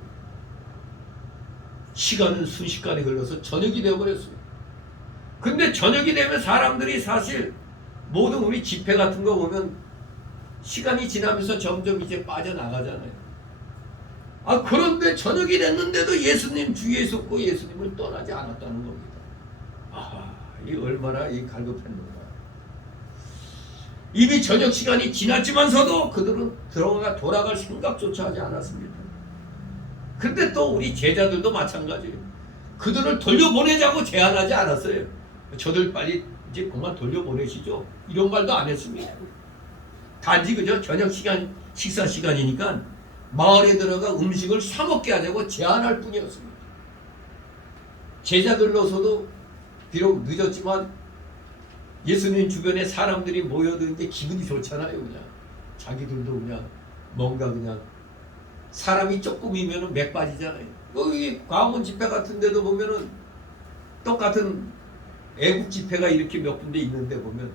시간은 순식간에 흘러서 저녁이 되어버렸어요. 근데 저녁이 되면 사람들이 사실 모든 우리 집회 같은 거 보면 시간이 지나면서 점점 이제 빠져나가잖아요. 그런데 저녁이 됐는데도 예수님 주위에 있었고 예수님을 떠나지 않았다는 겁니다. 이 얼마나 이 갈급했는가. 이미 저녁 시간이 지났지만서도 그들은 돌아갈 생각조차 하지 않았습니다. 근데 또 우리 제자들도 마찬가지예요. 그들을 돌려보내자고 제안하지 않았어요. 저들 빨리 이제 그만 돌려보내시죠. 이런 말도 안 했습니다. 단지 그저 저녁 시간, 식사 시간이니까 마을에 들어가 음식을 사 먹게 하자고 제안할 뿐이었습니다. 제자들로서도 비록 늦었지만 예수님 주변에 사람들이 모여드는데 기분이 좋잖아요. 그냥 자기들도 그냥 뭔가 그냥 사람이 조금이면은 맥 빠지잖아요. 여기 광화문 집회 같은 데도 보면은 똑같은 애국 집회가 이렇게 몇 군데 있는데 보면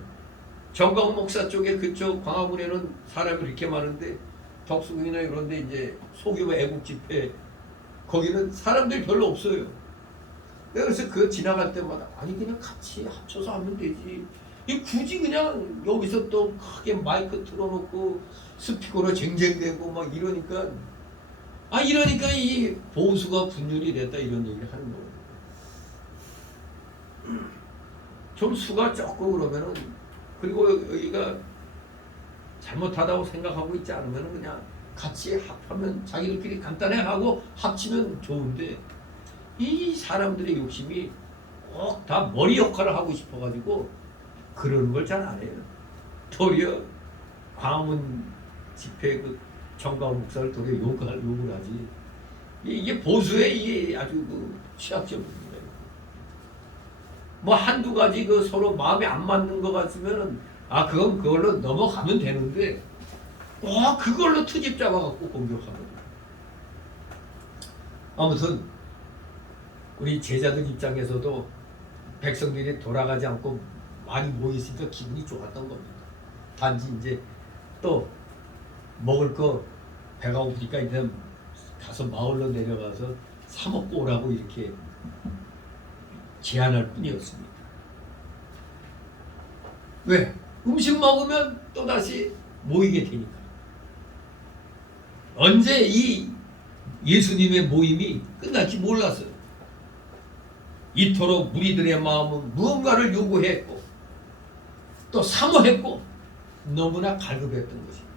정광훈 목사 쪽에 그쪽 광화문에는 사람이 이렇게 많은데 덕수궁이나 이런 데 이제 소규모 애국 집회 거기는 사람들이 별로 없어요. 그래서 그 지나갈 때마다 아니 그냥 같이 합쳐서 하면 되지. 굳이 그냥 여기서 또 크게 마이크 틀어놓고 스피커로 쟁쟁대고 막 이러니까 이 보수가 분열이 됐다 이런 얘기를 하는 거예요. 좀 수가 적고 그러면은 그리고 여기가 잘못하다고 생각하고 있지 않으면 그냥 같이 합하면 자기들끼리 간단히 하고 합치면 좋은데 이 사람들의 욕심이 꼭 다 머리 역할을 하고 싶어가지고 그러는 걸 잘 안 해요. 도리어 광화문 집회 그 정광훈 목사를 도리어 욕을 하지. 이게 보수의 이게 아주 취약점입니다. 뭐 한두 가지 서로 마음에 안 맞는 것 같으면은 그건 그걸로 넘어가면 되는데 그걸로 트집 잡아갖고 공격하거든요. 아무튼 우리 제자들 입장에서도 백성들이 돌아가지 않고 많이 모였으니까 기분이 좋았던 겁니다. 단지 이제 또 먹을 거 배가 고프니까 이제 가서 마을로 내려가서 사 먹고 오라고 이렇게 제안할 뿐이었습니다. 왜? 음식 먹으면 또다시 모이게 되니까. 언제 이 예수님의 모임이 끝날지 몰랐어요. 이토록 무리들의 마음은 무언가를 요구했고 또 사모했고 너무나 갈급했던 것입니다.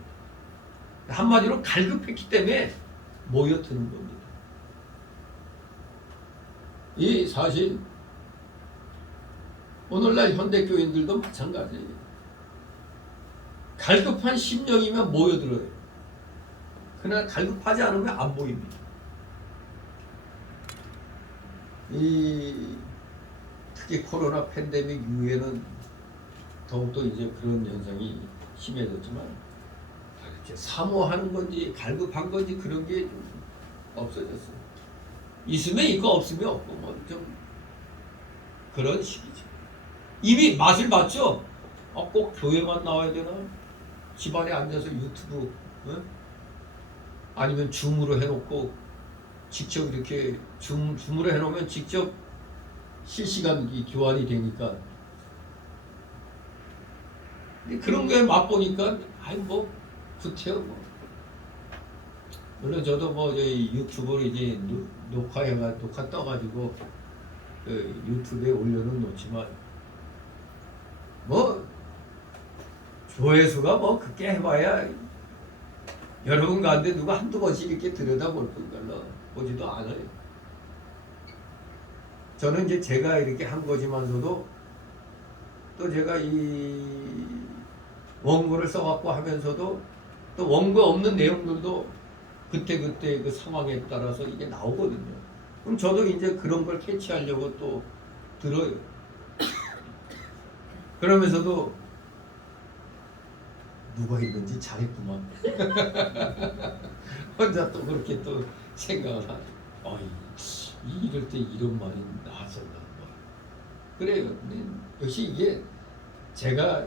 한마디로 갈급했기 때문에 모여드는 겁니다. 이 사실 오늘날 현대교인들도 마찬가지예요. 갈급한 심령이면 모여들어요. 그러나 갈급하지 않으면 안 모입니다. 특히 코로나 팬데믹 이후에는 더욱더 이제 그런 현상이 심해졌지만 이렇게 사모하는 건지 갈급한 건지 그런 게 좀 없어졌어요. 있으면 있고 없으면 없고 뭐 좀 그런 식이죠. 이미 맛을 봤죠. 꼭 교회만 나와야 되나? 집안에 앉아서 유튜브 아니면 줌으로 해놓고 직접 이렇게 줌으로 해놓으면 직접 실시간 교환이 되니까 그런 거에 맛보니까 아이 뭐 좋대요 뭐. 물론 저도 뭐 유튜브로 이제 녹화 떠가지고 유튜브에 올려는 놓지만 뭐 조회수가 뭐 그렇게 해봐야 여러분 가운데 누가 한두 번씩 이렇게 들여다볼 뿐더러 보지도 않아요. 저는 이제 제가 이렇게 한 거지만서도 또 제가 이 원고를 써갖고 하면서도 또 원고 없는 내용들도 그때그때 그 상황에 따라서 이게 나오거든요. 그럼 저도 이제 그런 걸 캐치하려고 또 들어요. 그러면서도 누가 있는지 잘했구만. 혼자 또 그렇게 또 생각을 하죠. 이럴 때 이런 말이 나왔었나 봐. 그래요. 역시 이게 제가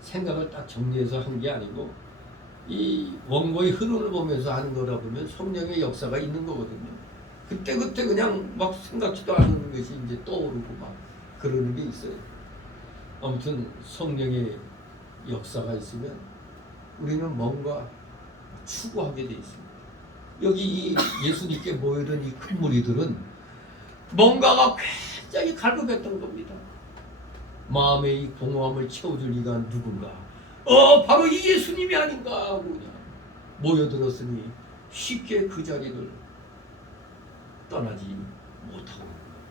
생각을 딱 정리해서 한 게 아니고 이 원고의 흐름을 보면서 하는 거라 보면 성령의 역사가 있는 거거든요. 그때 그냥 막 생각지도 않은 것이 이제 떠오르고 막 그러는 게 있어요. 아무튼 성령의 역사가 있으면 우리는 뭔가 추구하게 돼 있습니다. 여기 이 예수님께 모여든 이 큰 무리들은 뭔가가 굉장히 갈급했던 겁니다. 마음의 이 공허함을 채워줄 이가 누군가? 바로 이 예수님이 아닌가 하고 그냥 모여들었으니 쉽게 그 자리를 떠나지 못하고 있는 겁니다.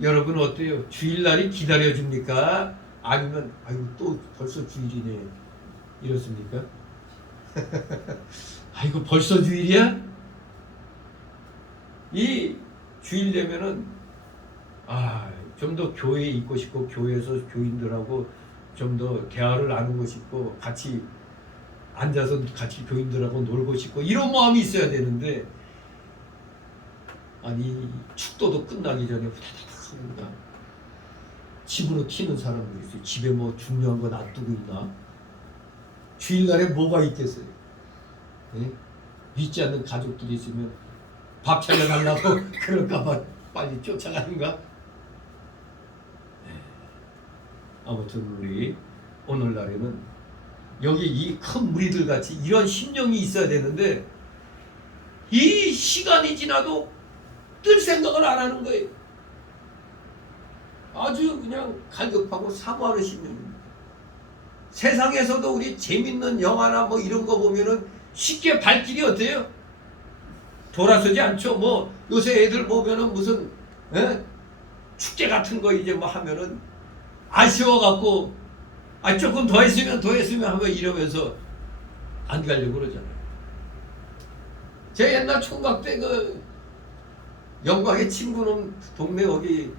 여러분 어때요? 주일날이 기다려집니까? 아니면 아이고 또 벌써 주일이네 이렇습니까? 아이고 벌써 주일이야? 이 주일 되면은 좀 더 교회에 있고 싶고 교회에서 교인들하고 좀 더 대화를 나누고 싶고 같이 앉아서 같이 교인들하고 놀고 싶고 이런 마음이 있어야 되는데 아니 축도도 끝나기 전에 후다닥 하니까 집으로 튀는 사람들이 있어요. 집에 뭐 중요한 거 놔두고 있나? 주일날에 뭐가 있겠어요? 예? 믿지 않는 가족들이 있으면 밥 차려달라고 그럴까봐 빨리 쫓아가는가? 아무튼 우리 오늘날에는 여기 이 큰 무리들 같이 이런 심령이 있어야 되는데 이 시간이 지나도 뜰 생각을 안 하는 거예요. 아주 그냥 갈급하고 사모하는 심령입니다. 세상에서도 우리 재밌는 영화나 뭐 이런 거 보면은 쉽게 발길이 어때요? 돌아서지 않죠. 뭐 요새 애들 보면은 무슨 축제 같은 거 이제 뭐 하면은 아쉬워갖고 조금 더 했으면 하고 이러면서 안 가려고 그러잖아요. 제 옛날 총각 때 그 영광의 친구는 동네 거기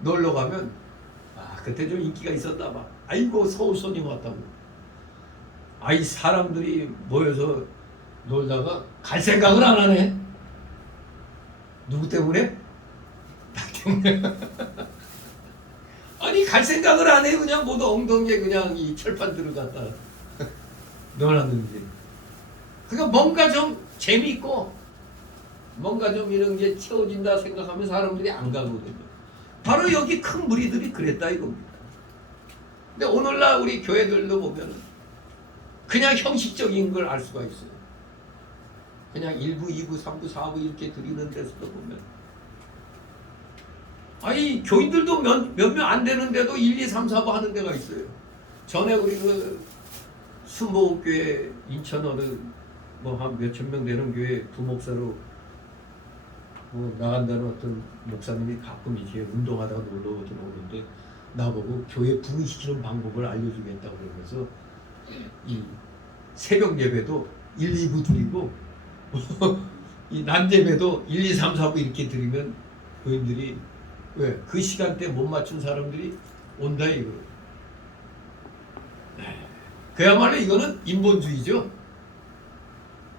놀러 가면 그때 좀 인기가 있었나 봐. 아이고 서울 손님 왔다고. 이 사람들이 모여서 놀다가 갈 생각을 안 하네. 누구 때문에? 나 때문에. 아니 갈 생각을 안 해. 그냥 모두 엉덩이에 그냥 이 철판 들어갔다 넣어놨는지. 그러니까 뭔가 좀 재미있고 뭔가 좀 이런 게 채워진다 생각하면 사람들이 안 가거든요. 바로 여기 큰 무리들이 그랬다 이겁니다. 근데 오늘날 우리 교회들도 보면 그냥 형식적인 걸 알 수가 있어요. 그냥 1부, 2부, 3부, 4부 이렇게 드리는 데서도 보면 아니 교인들도 몇 명 안 되는데도 1, 2, 3, 4부 하는 데가 있어요. 전에 우리 그 순복음교회 인천 어느 뭐 한 몇천 명 되는 교회 부목사로 뭐 나간다는 어떤 목사님이 가끔 이제 운동하다가 놀러 들어오는데 나보고 교회 부흥시키는 방법을 알려주겠다고 그러면서 이 새벽 예배도 1, 2부 드리고 이 낮 예배도 1, 2, 3, 4부 이렇게 드리면 교인들이 왜? 그 시간대 못 맞춘 사람들이 온다 이거. 그야말로 이거는 인본주의죠.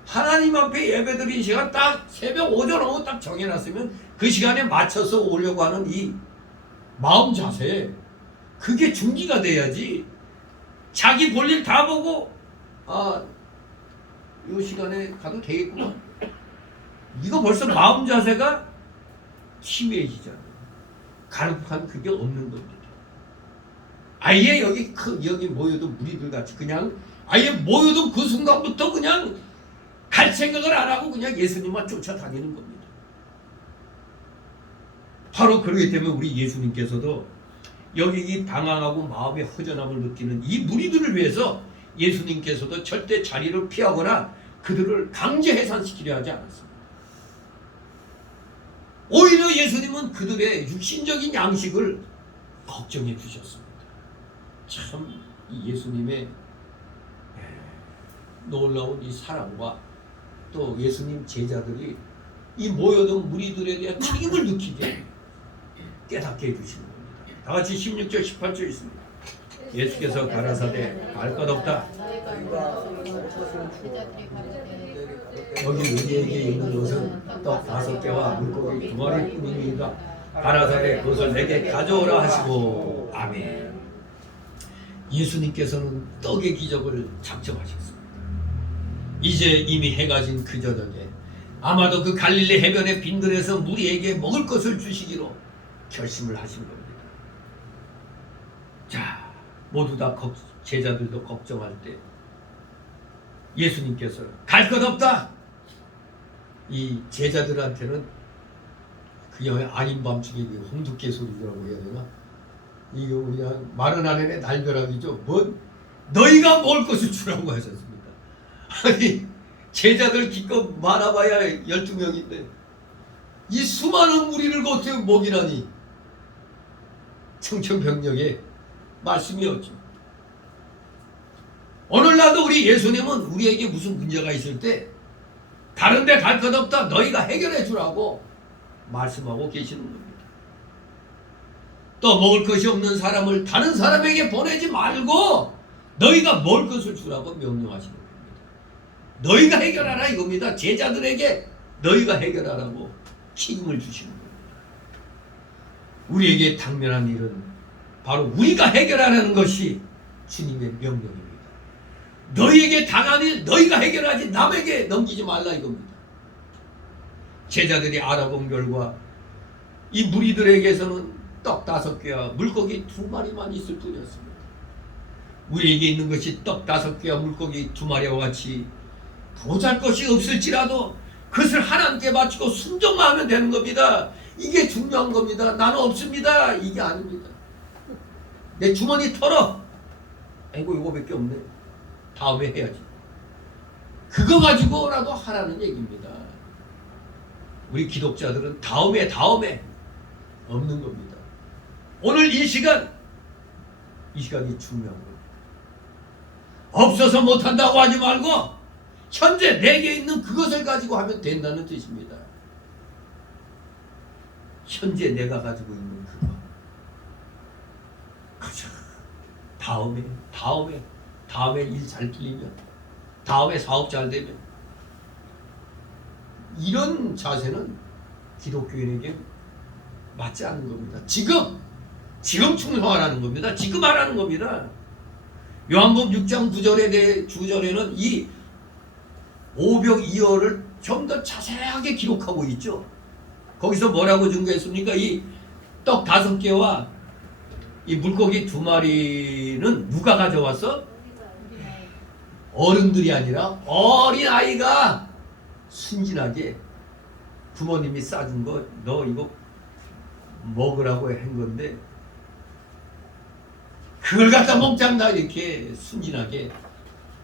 하나님 앞에 예배드린 시간 딱 새벽 오전 오후 딱 정해놨으면 그 시간에 맞춰서 오려고 하는 이 마음 자세, 그게 중기가 돼야지. 자기 볼일 다 보고 이 시간에 가도 되겠구나. 이거 벌써 마음 자세가 희미해지잖아요. 간혹한 그게 없는 겁니다. 아예 여기 모여도 무리들 같이 그냥 아예 모여도 그 순간부터 그냥 갈 생각을 안 하고 그냥 예수님만 쫓아다니는 겁니다. 바로 그러기 때문에 우리 예수님께서도 여기 이 방황하고 마음의 허전함을 느끼는 이 무리들을 위해서 예수님께서도 절대 자리를 피하거나 그들을 강제 해산시키려 하지 않았습니다. 오히려 예수님은 그들의 육신적인 양식을 걱정해 주셨습니다. 참 이 예수님의 놀라운 이 사랑과 또 예수님 제자들이 이 모여든 무리들에 대한 책임을 느끼게 깨닫게 해주시는 겁니다. 다 같이 16절 18절 있습니다. 예수께서 가라사대 알 것 없다. 여기 우리에게 있는 것은 떡 5개와 물고기 2마리 뿐입니다. 가라사대 그것을 내게 가져오라 하시고 아멘. 예수님께서는 떡의 기적을 작정하셨습니다. 이제 이미 해가 진 그 저녁에 아마도 그 갈릴리 해변의 빈들에서 무리에게 먹을 것을 주시기로 결심을 하신 겁니다. 자, 모두 다 제자들도 걱정할 때 예수님께서 갈 것 없다. 이 제자들한테는 그냥 아닌 밤중에 홍두깨 소리라고 해야 되나? 이거 그냥 마른 아내의 날벼락이죠. 뭔 너희가 먹을 것을 주라고 하셨습니다. 아니 제자들 기껏 많아봐야 12명인데 이 수많은 무리를 어떻게 먹이라니. 청천벽력의 말씀이었죠. 오늘날도 우리 예수님은 우리에게 무슨 문제가 있을 때 다른 데 갈 것 없다. 너희가 해결해 주라고 말씀하고 계시는 겁니다. 또 먹을 것이 없는 사람을 다른 사람에게 보내지 말고 너희가 먹을 것을 주라고 명령하시는 겁니다. 너희가 해결하라 이겁니다. 제자들에게 너희가 해결하라고 책임을 주시는 겁니다. 우리에게 당면한 일은 바로 우리가 해결하라는 것이 주님의 명령입니다. 너희에게 당한 일 너희가 해결하지 남에게 넘기지 말라 이겁니다. 제자들이 알아본 결과 이 무리들에게서는 떡 5개와 물고기 2마리만 있을 뿐이었습니다. 우리에게 있는 것이 떡 5개와 물고기 2마리와 같이 보잘것이 없을지라도 그것을 하나님께 바치고 순종만 하면 되는 겁니다. 이게 중요한 겁니다. 나는 없습니다. 이게 아닙니다. 내 주머니 털어. 아이고 이거밖에 없네. 다음에 해야지. 그거 가지고라도 하라는 얘기입니다. 우리 기독자들은 다음에 없는 겁니다. 오늘 이 시간이 중요한 겁니다. 없어서 못한다고 하지 말고 현재 내게 있는 그것을 가지고 하면 된다는 뜻입니다. 현재 내가 가지고 있는 그거. 그죠. 다음에 일 잘 풀리면, 다음에 사업 잘 되면, 이런 자세는 기독교인에게 맞지 않는 겁니다. 지금 충성하라는 겁니다. 지금 하라는 겁니다. 요한복음 6장 9절에는 이 오병 이어를 좀 더 자세하게 기록하고 있죠. 거기서 뭐라고 증거했습니까? 이 떡 5개와 이 물고기 2마리는 누가 가져왔어? 어른들이 아니라 어린아이가 순진하게 부모님이 싸준 거 너 이거 먹으라고 한 건데 그걸 갖다 먹자나 이렇게 순진하게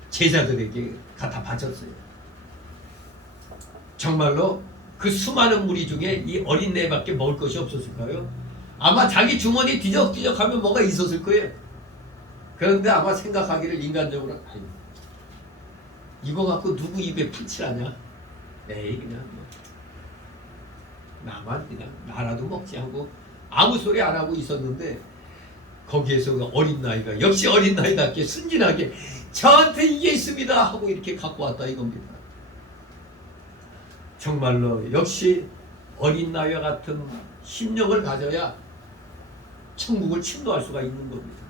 제자들에게 갖다 바쳤어요. 정말로 그 수많은 무리 중에 이 어린애밖에 먹을 것이 없었을까요? 아마 자기 주머니 뒤적뒤적하면 뭐가 있었을 거예요. 그런데 아마 생각하기를 인간적으로 아유, 이거 갖고 누구 입에 풀칠하냐? 에이 그냥 뭐 나만 그냥 나라도 먹지 하고 아무 소리 안 하고 있었는데 거기에서 그 어린 나이가 역시 어린 나이답게 순진하게 저한테 이게 있습니다 하고 이렇게 갖고 왔다 이겁니다. 정말로 역시 어린 나이와 같은 심령을 가져야 천국을 침노할 수가 있는 겁니다.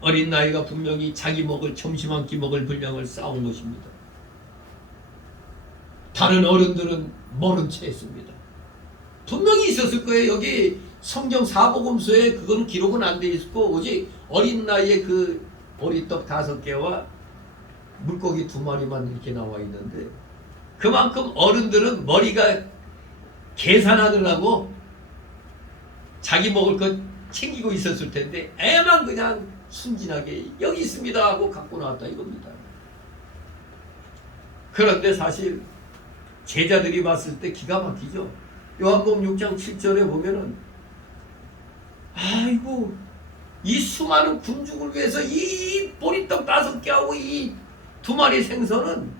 어린 나이가 분명히 자기 먹을 점심 한 끼 먹을 분량을 쌓은 것입니다. 다른 어른들은 모른 채 했습니다. 분명히 있었을 거예요. 여기 성경 사복음서에 그건 기록은 안 돼 있고 오직 어린 나이에 그 보리떡 5개와 물고기 2마리만 이렇게 나와 있는데 그만큼 어른들은 머리가 계산하느라고 자기 먹을 것 챙기고 있었을 텐데 애만 그냥 순진하게 여기 있습니다 하고 갖고 나왔다 이겁니다. 그런데 사실 제자들이 봤을 때 기가 막히죠. 요한복음 6장 7절에 보면은 아이고 이 수많은 군중을 위해서 이 보리떡 5개하고 이 2마리 생선은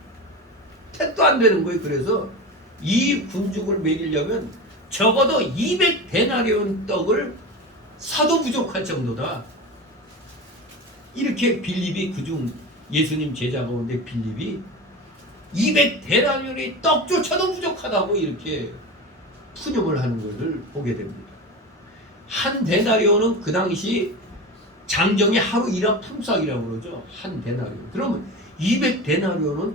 택도 안 되는 거예요. 그래서 이 군중을 먹이려면 적어도 200데나리온 떡을 사도 부족할 정도다. 이렇게 빌립이 그중 예수님 제자 가운데 빌립이 200데나리온이 떡조차도 부족하다고 이렇게 푸념을 하는 것을 보게 됩니다. 한 데나리온은 그 당시 장정이 하루 일한 품삯이라고 그러죠. 한 데나리온. 그러면 200데나리온은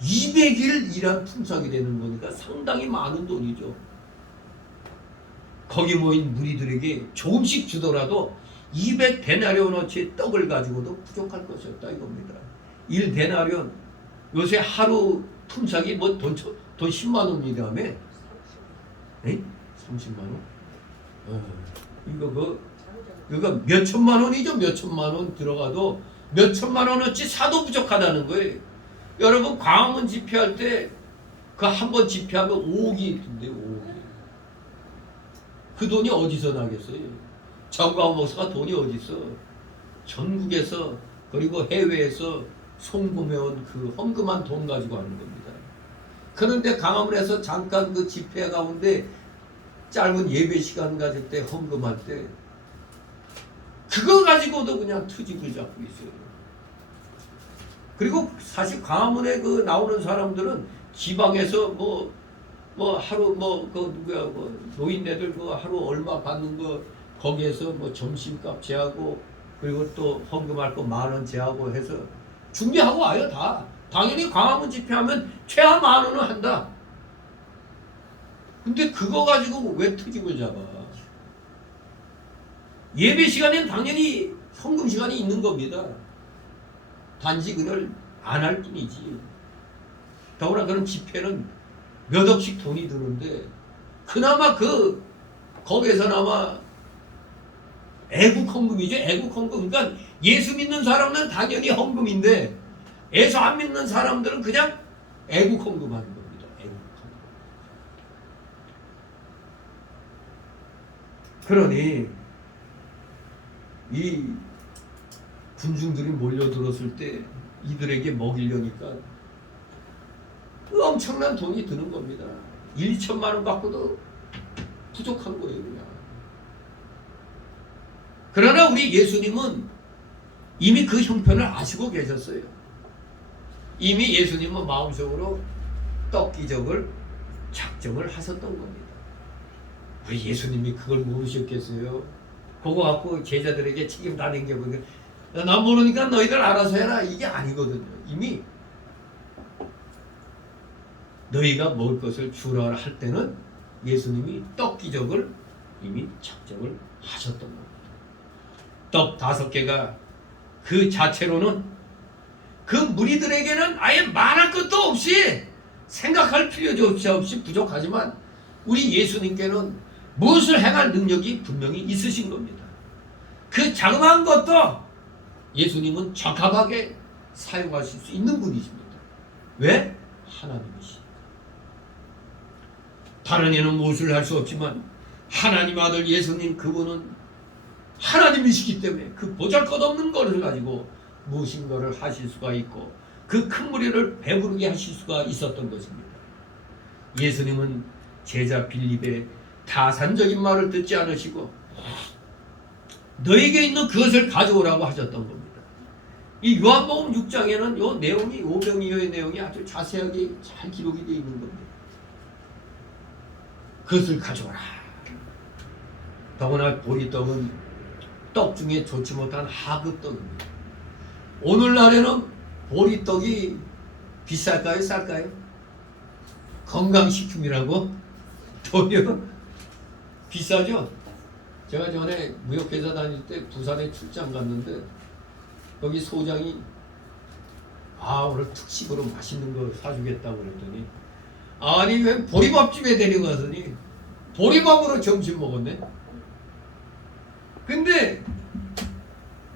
200일 일한 품삯이 되는 거니까 상당히 많은 돈이죠. 거기 모인 무리들에게 조금씩 주더라도 200데나리온어치 떡을 가지고도 부족할 것이었다 이겁니다. 1데나리온 요새 하루 품삯이 뭐 돈 10만 원이라며? 에? 30만 원? 이거 몇 천만 원이죠. 몇 천만 원 들어가도 몇 천만 원어치 사도 부족하다는 거예요. 여러분 광화문 집회할 때 그 한 번 집회하면 5억이 있던데 5억이. 그 돈이 어디서 나겠어요? 정광 목사가 돈이 어디 있어? 전국에서 그리고 해외에서 송금해온 그 헌금한 돈 가지고 하는 겁니다. 그런데 광화문에서 잠깐 그 집회 가운데 짧은 예배 시간 가질 때 헌금할 때 그거 가지고도 그냥 투집을 잡고 있어요. 그리고 사실 광화문에 그 나오는 사람들은 지방에서 뭐 하루 노인네들 그 하루 얼마 받는 거 거기에서 뭐 점심값 제하고 그리고 또 헌금할 거 10,000원 제하고 해서 준비하고 와요 다. 당연히 광화문 집회하면 최하 10,000원은 한다. 근데 그거 가지고 왜 투집을 잡아? 예배 시간엔 당연히 헌금 시간이 있는 겁니다. 단지 그걸 안 할 뿐이지. 더구나 그런 집회는 몇 억씩 돈이 드는데 그나마 거기에서나마 애국 헌금이죠. 애국 헌금. 그러니까 예수 믿는 사람은 당연히 헌금인데 예수 안 믿는 사람들은 그냥 애국 헌금하는 겁니다. 애국 헌금. 그러니 이 군중들이 몰려들었을 때 이들에게 먹이려니까 엄청난 돈이 드는 겁니다. 1,000만 원 갖고도 부족한 거예요. 그냥. 그러나 우리 예수님은 이미 그 형편을 아시고 계셨어요. 이미 예수님은 마음속으로 떡 기적을 작정을 하셨던 겁니다. 우리 예수님이 그걸 모르셨겠어요? 그거 갖고 제자들에게 책임 다 남겨보니까 나 모르니까 너희들 알아서 해라 이게 아니거든요. 이미 너희가 먹을 것을 주라 할 때는 예수님이 떡 기적을 이미 작정을 하셨던 겁니다. 떡 5개가 그 자체로는 그 무리들에게는 아예 말할 것도 없이 생각할 필요도 없이 부족하지만 우리 예수님께는 무엇을 행할 능력이 분명히 있으신 겁니다. 그 자그마한 것도 예수님은 적합하게 사용하실 수 있는 분이십니다. 왜? 하나님이시니까. 다른 이는 무엇을 할 수 없지만 하나님 아들 예수님 그분은 하나님이시기 때문에 그 보잘것없는 것을 가지고 무엇인가를 하실 수가 있고 그 큰 무리를 배부르게 하실 수가 있었던 것입니다. 예수님은 제자 빌립의 타산적인 말을 듣지 않으시고 너에게 있는 그것을 가져오라고 하셨던 겁니다. 이 요한복음 6장에는 요 내용이 오병이어의 내용이 아주 자세하게 잘 기록이 되어 있는 겁니다. 그것을 가져오라. 더구나 보리떡은 떡 중에 좋지 못한 하급떡입니다. 오늘날에는 보리떡이 비쌀까요? 쌀까요? 건강식품이라고? 도리어 비싸죠? 제가 전에 무역회사 다닐 때 부산에 출장 갔는데 거기 소장이 오늘 특식으로 맛있는 거 사주겠다고 그랬더니 아니 왜 보리밥집에 데려가더니 보리밥으로 점심 먹었네. 근데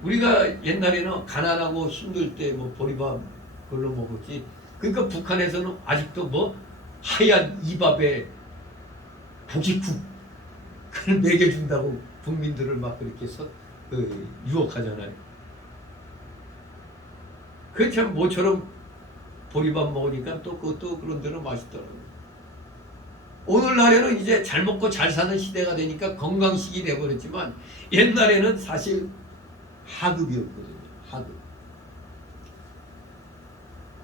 우리가 옛날에는 가난하고 힘들 때 뭐 보리밥 그걸로 먹었지. 그러니까 북한에서는 아직도 뭐 하얀 이밥에 고기국 그걸 먹여준다고 국민들을 막 그렇게 해서 유혹하잖아요. 그 참 모처럼 보리밥 먹으니까 또 그것도 그런 대로 맛있더라고요. 오늘날에는 이제 잘 먹고 잘 사는 시대가 되니까 건강식이 돼버렸지만 옛날에는 사실 하급이었거든요. 하급.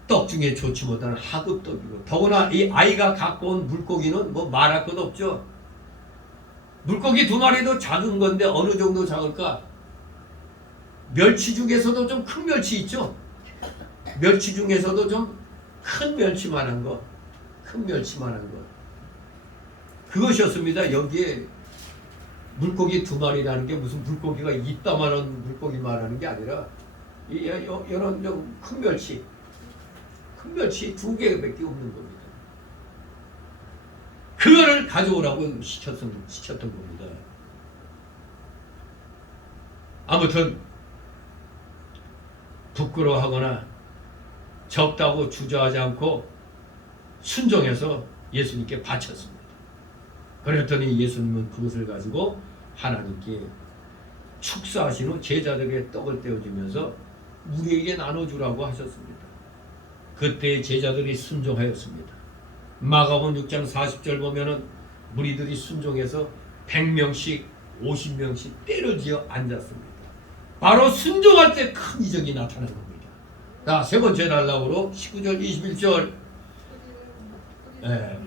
떡 중에 좋지 못한 하급떡이고 더구나 이 아이가 갖고 온 물고기는 뭐 말할 것 없죠. 물고기 2마리도 작은 건데 어느 정도 작을까? 멸치 중에서도 좀 큰 멸치 있죠. 멸치 중에서도 좀 큰 멸치만한 거, 큰 멸치만한 거. 그것이었습니다. 여기에 물고기 2마리라는 게 무슨 물고기가 이따만한 물고기 말하는 게 아니라 이런 좀 큰 멸치, 큰 멸치 2개밖에 없는 겁니다. 그거를 가져오라고 시켰던 겁니다. 아무튼 부끄러워하거나 적다고 주저하지 않고 순종해서 예수님께 바쳤습니다. 그랬더니 예수님은 그것을 가지고 하나님께 축사하신 후 제자들에게 떡을 떼어주면서 우리에게 나눠주라고 하셨습니다. 그때 제자들이 순종하였습니다. 마가복음 6장 40절 보면은 무리들이 순종해서 100명씩 50명씩 때를 지어 앉았습니다. 바로 순종할 때 큰 이적이 나타난 겁니다. 자, 세 번째 단락으로 19절 21절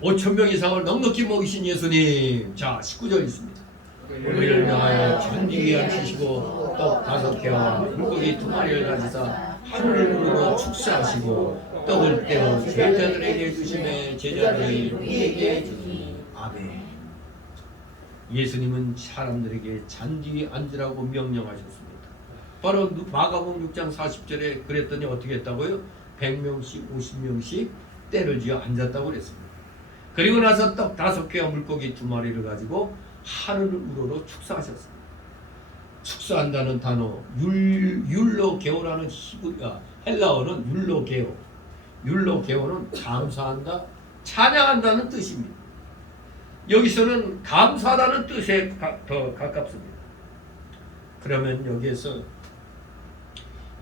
5,000명 이상을 넉넉히 먹이신 예수님. 자, 19절 있습니다. 우리를 명하여 전지기 앉히시고 떡 5개와 물고기 2마리를 가지사 하늘으로 축사하시고 떡을 떼어 제자들에게 주시매 제자들이 우리에게 주니. 아멘. 예수님은 사람들에게 잔디 앉으라고 명령하셨습니다. 바로 마가복음 6장 40절에 그랬더니 어떻게 했다고요? 100명씩 50명씩 때를 지어 앉았다고 그랬습니다. 그리고 나서 떡 5개와 물고기 2마리를 가지고 하늘을 우러러 축사하셨습니다. 축사한다는 단어 율로게오라는 헬라어는 율로게오. 율로게오는 감사한다, 찬양한다는 뜻입니다. 여기서는 감사하다는 뜻에 더 가깝습니다. 그러면 여기에서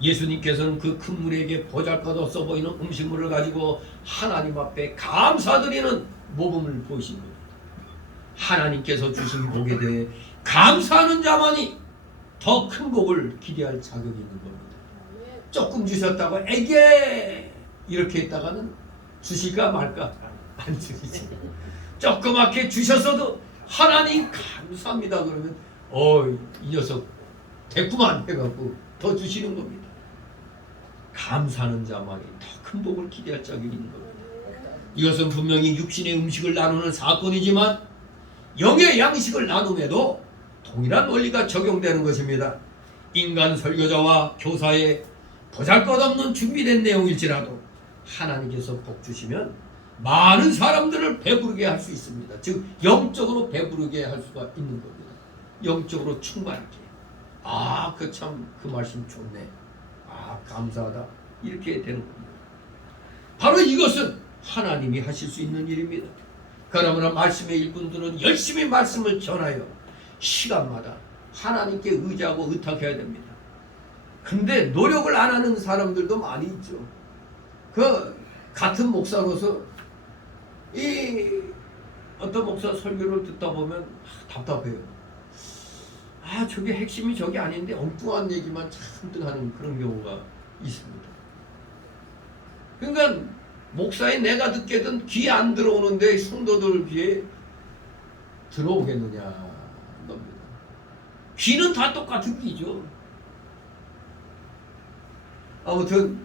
예수님께서는 그 큰 무리에게 보잘것없어 보이는 음식물을 가지고 하나님 앞에 감사드리는 모범을 보이신 겁니다. 하나님께서 주신 복에 대해 감사하는 자만이 더 큰 복을 기대할 자격이 있는 겁니다. 조금 주셨다고 에게 이렇게 했다가는 주실까 말까? 안 주시지. 조그맣게 주셨어도 하나님 감사합니다 그러면 이 녀석 됐구만 해갖고 더 주시는 겁니다. 감사하는 자만이 더 큰 복을 기대할 자격이 있는 겁니다. 이것은 분명히 육신의 음식을 나누는 사건이지만 영의 양식을 나눔에도 동일한 원리가 적용되는 것입니다. 인간 설교자와 교사의 보잘것없는 준비된 내용일지라도 하나님께서 복 주시면 많은 사람들을 배부르게 할 수 있습니다. 즉 영적으로 배부르게 할 수가 있는 겁니다. 영적으로 충만하게. 아, 그 참 그 말씀 좋네. 아, 감사하다. 이렇게 되는 겁니다. 바로 이것은 하나님이 하실 수 있는 일입니다. 그러므로 말씀의 일꾼들은 열심히 말씀을 전하여 시간마다 하나님께 의지하고 의탁해야 됩니다. 근데 노력을 안 하는 사람들도 많이 있죠. 그 같은 목사로서 이 어떤 목사 설교를 듣다 보면 답답해요. 아, 저게 핵심이 저게 아닌데 엉뚱한 얘기만 잔뜩 하는 그런 경우가 있습니다. 그러니까 목사의 내가 듣게든 귀에 안 들어오는데 성도들 귀에 들어오겠느냐 겁니다. 귀는 다 똑같은 귀죠. 아무튼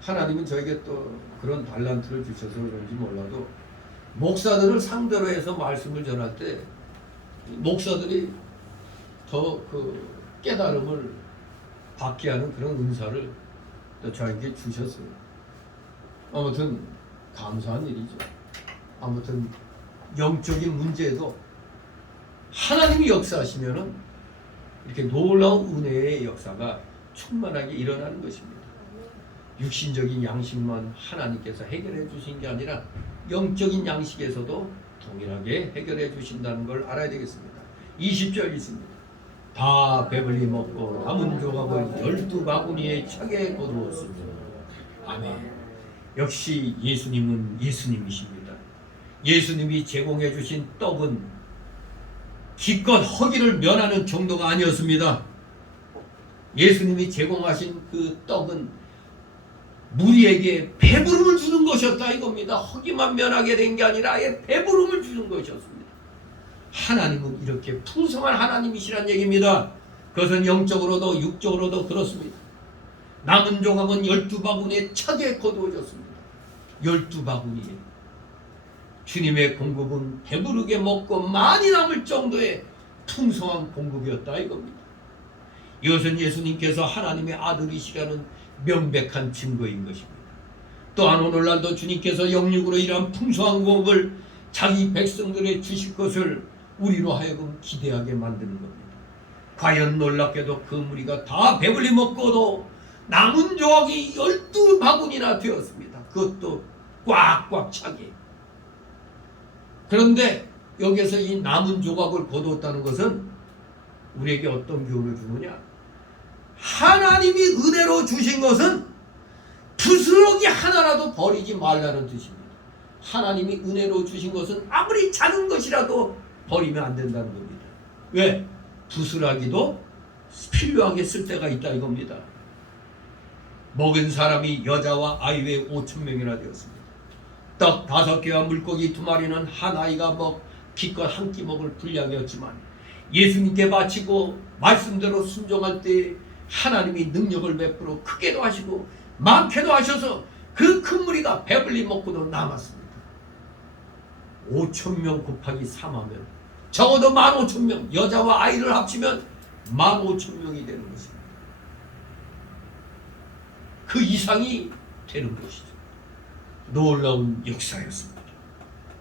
하나님은 저에게 또 그런 달란트를 주셔서 그런지 몰라도 목사들을 상대로 해서 말씀을 전할 때 목사들이 더 그 깨달음을 받게 하는 그런 은사를 또 저에게 주셨어요. 아무튼 감사한 일이죠. 아무튼 영적인 문제도 하나님이 역사하시면은 이렇게 놀라운 은혜의 역사가 충만하게 일어나는 것입니다. 육신적인 양식만 하나님께서 해결해 주신 게 아니라 영적인 양식에서도 동일하게 해결해 주신다는 걸 알아야 되겠습니다. 20절 있습니다. 다 배불리 먹고 남은 조각을 12바구니에 차게 거두었으며. 아멘. 역시 예수님은 예수님이십니다. 예수님이 제공해 주신 떡은 기껏 허기를 면하는 정도가 아니었습니다. 예수님이 제공하신 그 떡은 무리에게 배부름을 주는 것이었다 이겁니다. 허기만 면하게 된 게 아니라 아예 배부름을 주는 것이었습니다. 하나님은 이렇게 풍성한 하나님이시란 얘기입니다. 그것은 영적으로도 육적으로도 그렇습니다. 남은 조각은 12바구니에 차게 거두어졌습니다. 12바구니에 주님의 공급은 배부르게 먹고 많이 남을 정도의 풍성한 공급이었다 이겁니다. 이것은 예수님께서 하나님의 아들이시라는 명백한 증거인 것입니다. 또한 오늘날도 주님께서 영육으로 이러한 풍성한 공급을 자기 백성들에 주실 것을 우리로 하여금 기대하게 만드는 겁니다. 과연 놀랍게도 그 무리가 다 배불리 먹고도 남은 조각이 12바구니나 되었습니다. 그것도 꽉꽉 차게. 그런데 여기서 이 남은 조각을 거두었다는 것은 우리에게 어떤 교훈을 주느냐? 하나님이 은혜로 주신 것은 부스러기 하나라도 버리지 말라는 뜻입니다. 하나님이 은혜로 주신 것은 아무리 작은 것이라도 버리면 안 된다는 겁니다. 왜? 부스러기도 필요하게 쓸 때가 있다 이겁니다. 먹은 사람이 여자와 아이 외에 5,000명이나 되었습니다. 떡 5개와 물고기 2마리는 한 아이가 기껏 한 끼 먹을 분량이었지만 예수님께 바치고 말씀대로 순종할 때 하나님이 능력을 베풀어 크게도 하시고 많게도 하셔서 그 큰 무리가 배불리 먹고도 남았습니다. 5,000명 곱하기 3하면 적어도 15,000명, 여자와 아이를 합치면 15,000명이 되는 것입니다. 그 이상이 되는 것이죠. 놀라운 역사였습니다.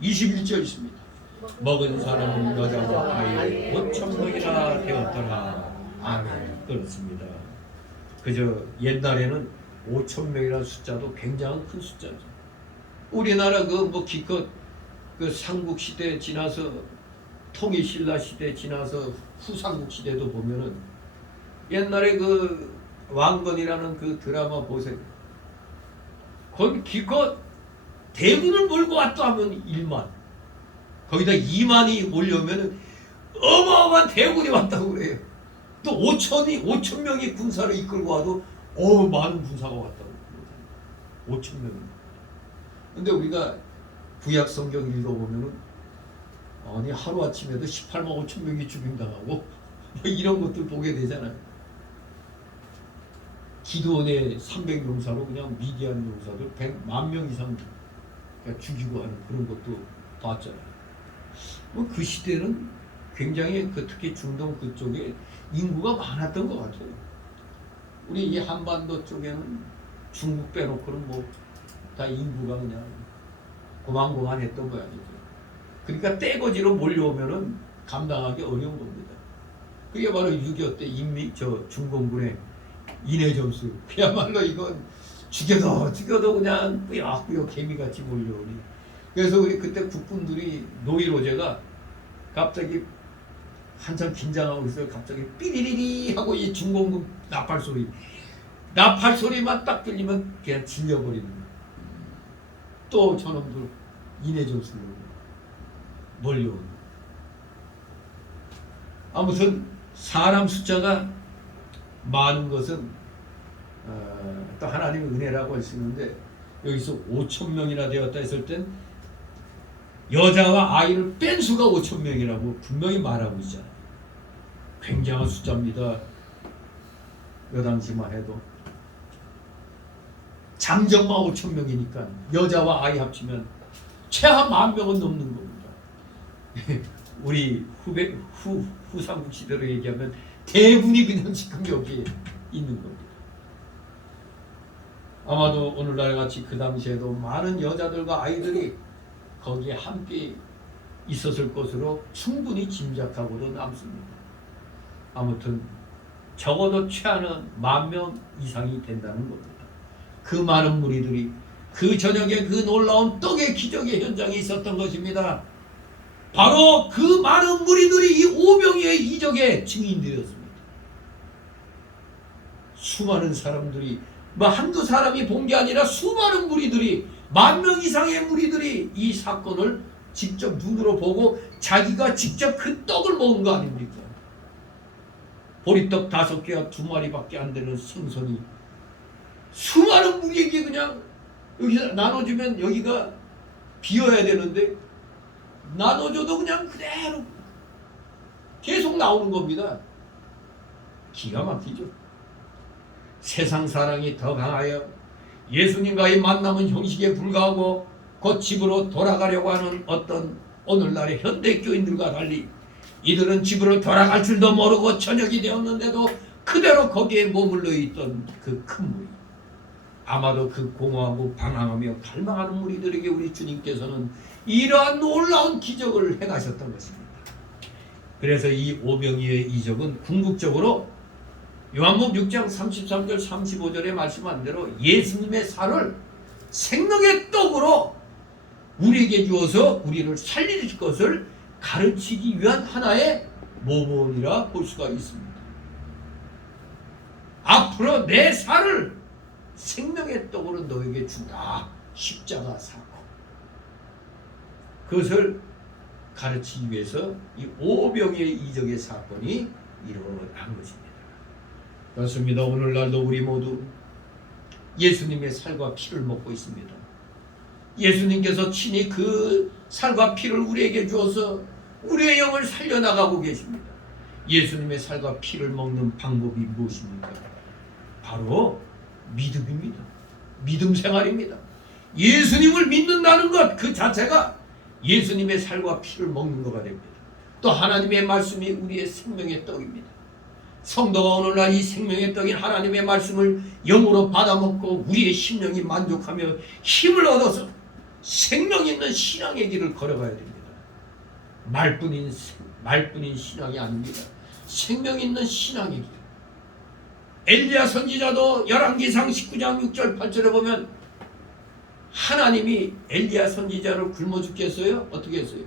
21절 있습니다. 먹은 사람은 여자와 아이 5,000명이나 되었더라. 아멘. 그렇습니다. 그저 옛날에는 5,000명이라는 숫자도 굉장히 큰 숫자죠. 우리나라 기껏 삼국 시대 지나서 통일신라 시대 지나서 후삼국 시대도 보면은 옛날에 그 왕건이라는 그 드라마 보세요. 거기 기껏 대군을 몰고 왔다 하면 1만, 거기다 2만이 올려면은 어마어마한 대군이 왔다고 그래요. 또 5,000명이 군사를 이끌고 와도 많은 군사가 왔다고 그러잖아요. 5,000명이. 근데 우리가 구약 성경 읽어보면은 아니 하루아침에도 18만 5천 명이 죽임당하고 이런 것들 보게 되잖아요. 기드온의 300용사로 그냥 미디안 용사들 100만 명 이상 죽이고 하는 그런 것도 봤잖아요. 그 시대는 굉장히 특히 중동 그쪽에 인구가 많았던 것 같아요. 우리 이 한반도 쪽에는 중국 빼놓고는 뭐 다 인구가 그냥 고만고만했던 모양이죠. 그러니까 떼거지로 몰려오면은 감당하기 어려운 겁니다. 그게 바로 6.25 때 중공군의 인해 점수. 그야말로 이건 죽여도 그냥 뿌옇뿌옇 개미같이 몰려오니. 그래서 우리 그때 국군들이 노이로제가 갑자기 한참 긴장하고 있어요. 갑자기 삐리리리 하고 이 중공군 나팔 소리만 딱 들리면 그냥 질려버리는 거예요. 또 저놈들 인해 점수로 몰려오는. 아무튼 사람 숫자가 많은 것은 또 하나님의 은혜라고 할 수 있는데, 여기서 5,000명이나 되었다 했을 땐 여자와 아이를 뺀 수가 5,000명이라고 분명히 말하고 있잖아요. 굉장한 숫자입니다. 여 당시만 해도 장정만 5,000명이니까 여자와 아이 합치면 최하 10,000명은 넘는 겁니다. 우리 후삼국 시대로 얘기하면 대군이 그냥 지금 여기에 있는 겁니다. 아마도 오늘날 같이 그 당시에도 많은 여자들과 아이들이 거기에 함께 있었을 것으로 충분히 짐작하고도 남습니다. 아무튼 적어도 최하는 10,000명 이상이 된다는 겁니다. 그 많은 무리들이 그 저녁에 그 놀라운 떡의 기적의 현장에 있었던 것입니다. 바로 그 많은 무리들이 이 오병이어의 이적의 증인들이었습니다. 수많은 사람들이, 뭐 한두 사람이 본 게 아니라 수많은 무리들이, 10,000명 이상의 무리들이 이 사건을 직접 눈으로 보고 자기가 직접 그 떡을 먹은 거 아닙니까? 보리떡 5개와 2마리밖에 안 되는 생선이 수많은 무리에게 그냥 여기서 나눠주면 여기가 비어야 되는데 나눠줘도 그냥 그대로 계속 나오는 겁니다. 기가 막히죠. 세상 사랑이 더 강하여 예수님과의 만남은 형식에 불과하고 곧 집으로 돌아가려고 하는 어떤 오늘날의 현대 교인들과 달리 이들은 집으로 돌아갈 줄도 모르고 저녁이 되었는데도 그대로 거기에 머물러 있던 그 큰 무리, 아마도 그 공허하고 방황하며 갈망하는 무리들에게 우리 주님께서는 이러한 놀라운 기적을 행하셨던 것입니다. 그래서 이 오병이어의 이적은 궁극적으로 요한복음 6장 33절 35절에 말씀한 대로 예수님의 살을 생명의 떡으로 우리에게 주어서 우리를 살릴 것을 가르치기 위한 하나의 모범이라 볼 수가 있습니다. 앞으로 내 살을 생명의 떡으로 너에게 준다. 십자가 사고. 그것을 가르치기 위해서 이 오병이어의 이적의 사건이 일어난 것입니다. 그렇습니다. 오늘날도 우리 모두 예수님의 살과 피를 먹고 있습니다. 예수님께서 친히 그 살과 피를 우리에게 주어서 우리의 영을 살려나가고 계십니다. 예수님의 살과 피를 먹는 방법이 무엇입니까? 바로 믿음입니다. 믿음 생활입니다. 예수님을 믿는다는 것 그 자체가 예수님의 살과 피를 먹는 것가 됩니다. 또 하나님의 말씀이 우리의 생명의 떡입니다. 성도가 오늘날 이 생명의 떡인 하나님의 말씀을 영으로 받아먹고 우리의 심령이 만족하며 힘을 얻어서 생명 있는 신앙의 길을 걸어가야 됩니다. 말뿐인 신앙이 아닙니다. 생명 있는 신앙의 길. 엘리야 선지자도 열왕기상 19장 6절 8절에 보면 하나님이 엘리야 선지자를 굶어 죽게 했어요? 어떻게 했어요?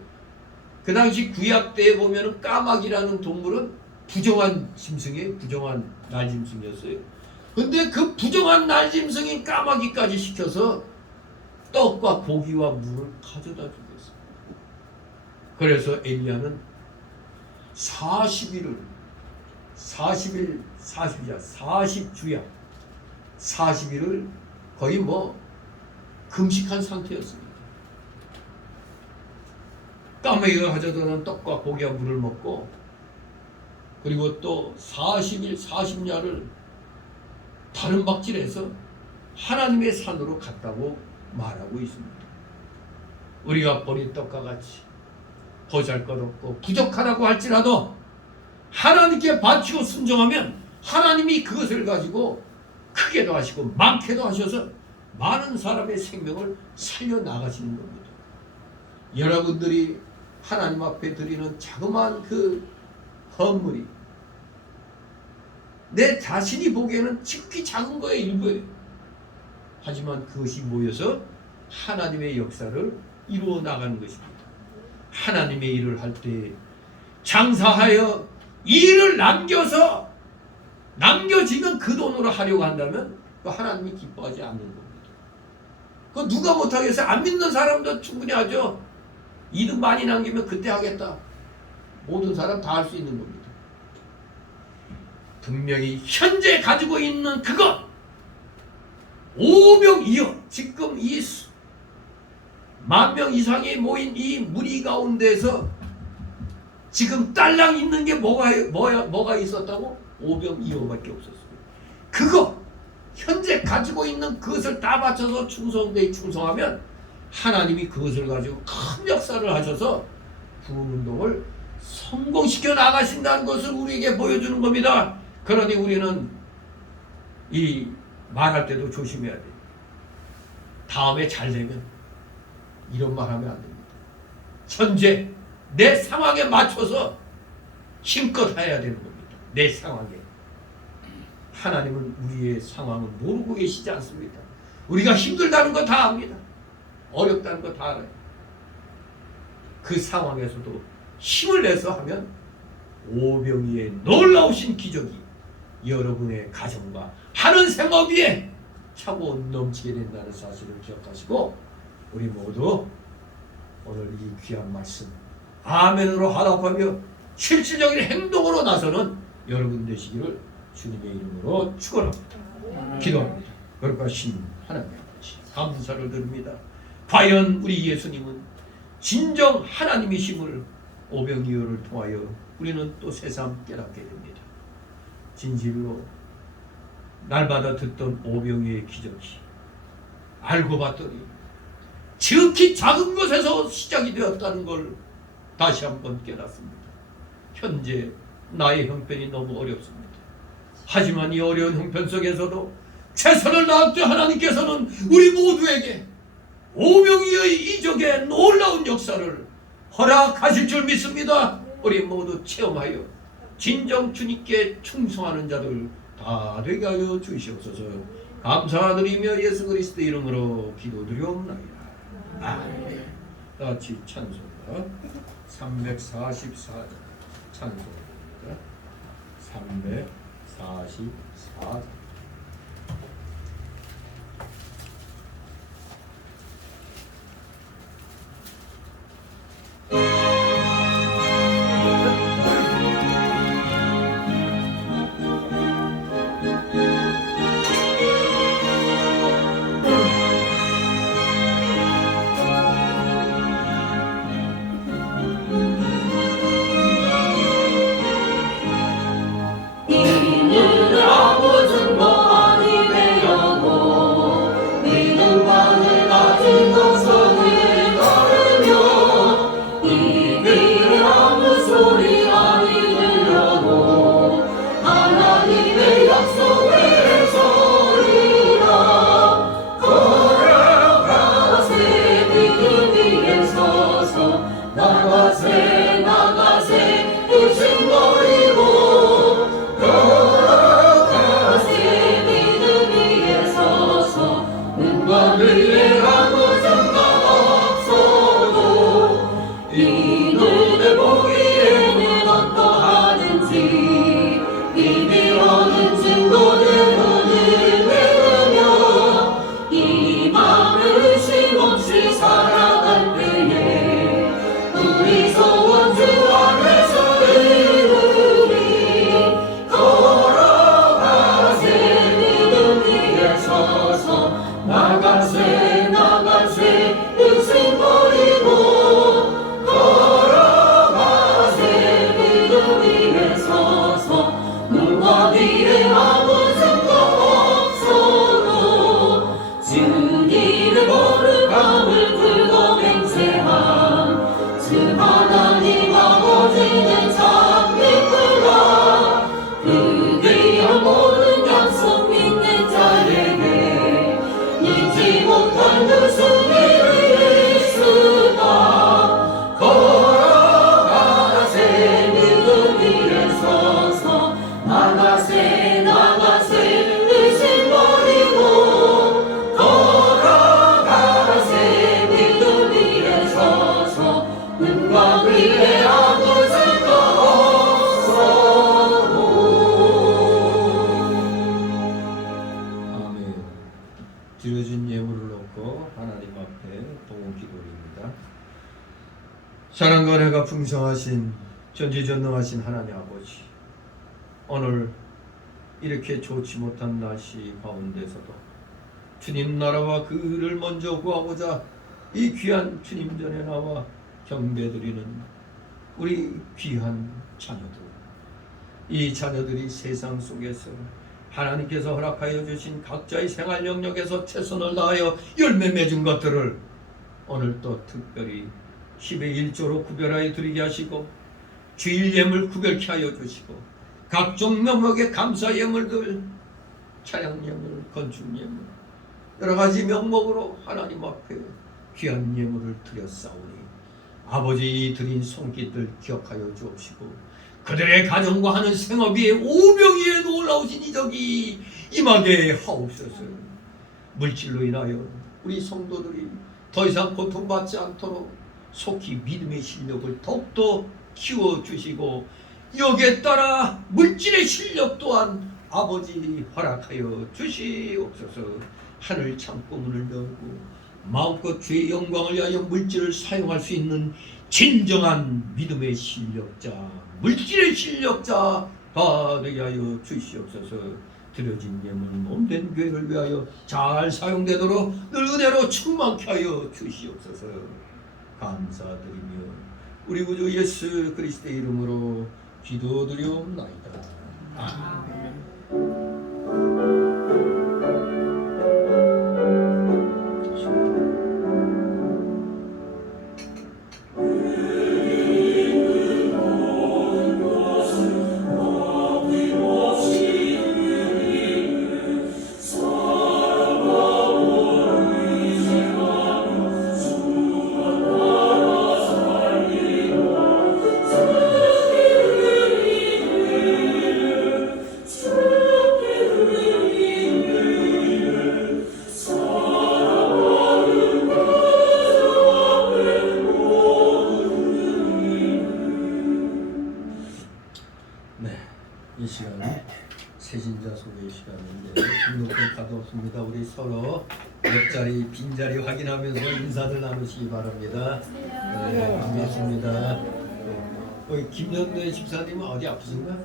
그 당시 구약 때에 보면 까마귀라는 동물은 부정한 짐승이에요. 부정한 날짐승이었어요. 근데 그 부정한 날짐승인 까마귀까지 시켜서 떡과 고기와 물을 가져다 주겠어요. 그래서 엘리야는 40주야 40일을 거의 뭐 금식한 상태였습니다. 까마귀가 가져다는 떡과 고기와 물을 먹고, 그리고 또 40일 40야를 다른 박질해서 하나님의 산으로 갔다고 말하고 있습니다. 우리가 보리떡과 같이 보잘것없고 부족하다고 할지라도 하나님께 바치고 순종하면 하나님이 그것을 가지고 크게도 하시고 많게도 하셔서 많은 사람의 생명을 살려나가시는 겁니다. 여러분들이 하나님 앞에 드리는 자그마한 그 헌물이 내 자신이 보기에는 지극히 작은 거의 일부예요. 하지만 그것이 모여서 하나님의 역사를 이루어 나가는 것입니다. 하나님의 일을 할 때 장사하여 이 일을 남겨지는 그 돈으로 하려고 한다면 하나님이 기뻐하지 않는 겁니다. 그 누가 못하겠어요? 안 믿는 사람도 충분히 하죠. 이득 많이 남기면 그때 하겠다. 모든 사람 다 할 수 있는 겁니다. 분명히 현재 가지고 있는 그것 오병이어 지금 이 10,000명 이상이 모인 이 무리 가운데서 지금 딸랑 있는 게 뭐가 있었다고? 오병이어밖에 없었어요. 그거 현재 가지고 있는 그것을 다 바쳐서 충성하면 하나님이 그것을 가지고 큰 역사를 하셔서 구원운동을 성공시켜 나가신다는 것을 우리에게 보여주는 겁니다. 그러니 우리는 이 말할 때도 조심해야 돼요. 다음에 잘 되면 이런 말 하면 안 됩니다. 현재 내 상황에 맞춰서 힘껏 해야 되는 겁니다. 내 상황에. 하나님은 우리의 상황을 모르고 계시지 않습니다. 우리가 힘들다는 거 다 압니다. 어렵다는 거 다 알아요. 그 상황에서도 힘을 내서 하면 오병이의 놀라우신 기적이 여러분의 가정과 하는 생업 위에 차고 넘치게 된다는 사실을 기억하시고 우리 모두 오늘 이 귀한 말씀 아멘으로 화답하며 실질적인 행동으로 나서는 여러분 되시기를 주님의 이름으로 축원합니다. 기도합니다. 거룩하신 하나님 아버지 감사를 드립니다. 과연 우리 예수님은 진정 하나님이심을 오병이어를 통하여 우리는 또 새삼 깨닫게 됩니다. 진실로 날마다 듣던 오병이어의 기적이 알고 봤더니 지극히 작은 것에서 시작이 되었다는 걸 다시 한번 깨닫습니다. 현재 나의 형편이 너무 어렵습니다. 하지만 이 어려운 형편 속에서도 최선을 다하여 하나님께서는 우리 모두에게 오병이어의 이적의 놀라운 역사를 허락하실 줄 믿습니다. 우리 모두 체험하여 진정 주님께 충성하는 자들 다 되게 하여 주시옵소서. 감사드리며 예수 그리스도 이름으로 기도드리옵나이다. 아멘. 같이 찬송가 344 찬송가 344 주님을 모르 밤을 굴고 맹세한 주 하나님 사랑과 은혜가 풍성하신 전지전능하신 하나님 아버지, 오늘 이렇게 좋지 못한 날씨 가운데서도 주님 나라와 그를 먼저 구하고자 이 귀한 주님 전에 나와 경배드리는 우리 귀한 자녀들, 이 자녀들이 세상 속에서 하나님께서 허락하여 주신 각자의 생활 영역에서 최선을 다하여 열매 맺은 것들을 오늘 또 특별히 10의 1조로 구별하여 드리게 하시고, 주일 예물 구별케 하여 주시고, 각종 명목의 감사 예물들, 찬양 예물, 건축 예물, 여러 가지 명목으로 하나님 앞에 귀한 예물을 드렸사오니 아버지 이 드린 손길들 기억하여 주옵시고, 그들의 가정과 하는 생업 위에 오병이에 놀라우신 이적이 임하게 하옵소서. 물질로 인하여 우리 성도들이 더 이상 고통받지 않도록 속히 믿음의 실력을 더욱더 키워주시고, 여기에 따라 물질의 실력 또한 아버지 허락하여 주시옵소서. 하늘 창고문을 열고 마음껏 주의 영광을 위하여 물질을 사용할 수 있는 진정한 믿음의 실력자, 물질의 실력자 다 되게 하여 주시옵소서. 드려진 예물 몸된 교회를 위하여 잘 사용되도록 늘 은혜로 충만케 하여 주시옵소서. 감사드리며 우리 구주 예수 그리스도의 이름으로 기도드리옵나이다. 아멘. 이 시간은 세신자 소개 시간인데 등록금 카드 없습니다. 우리 서로 옆자리 빈자리 확인하면서 인사들 나누시기 바랍니다. 네, 반갑습니다. 김연대 집사님은 어디 아프신가?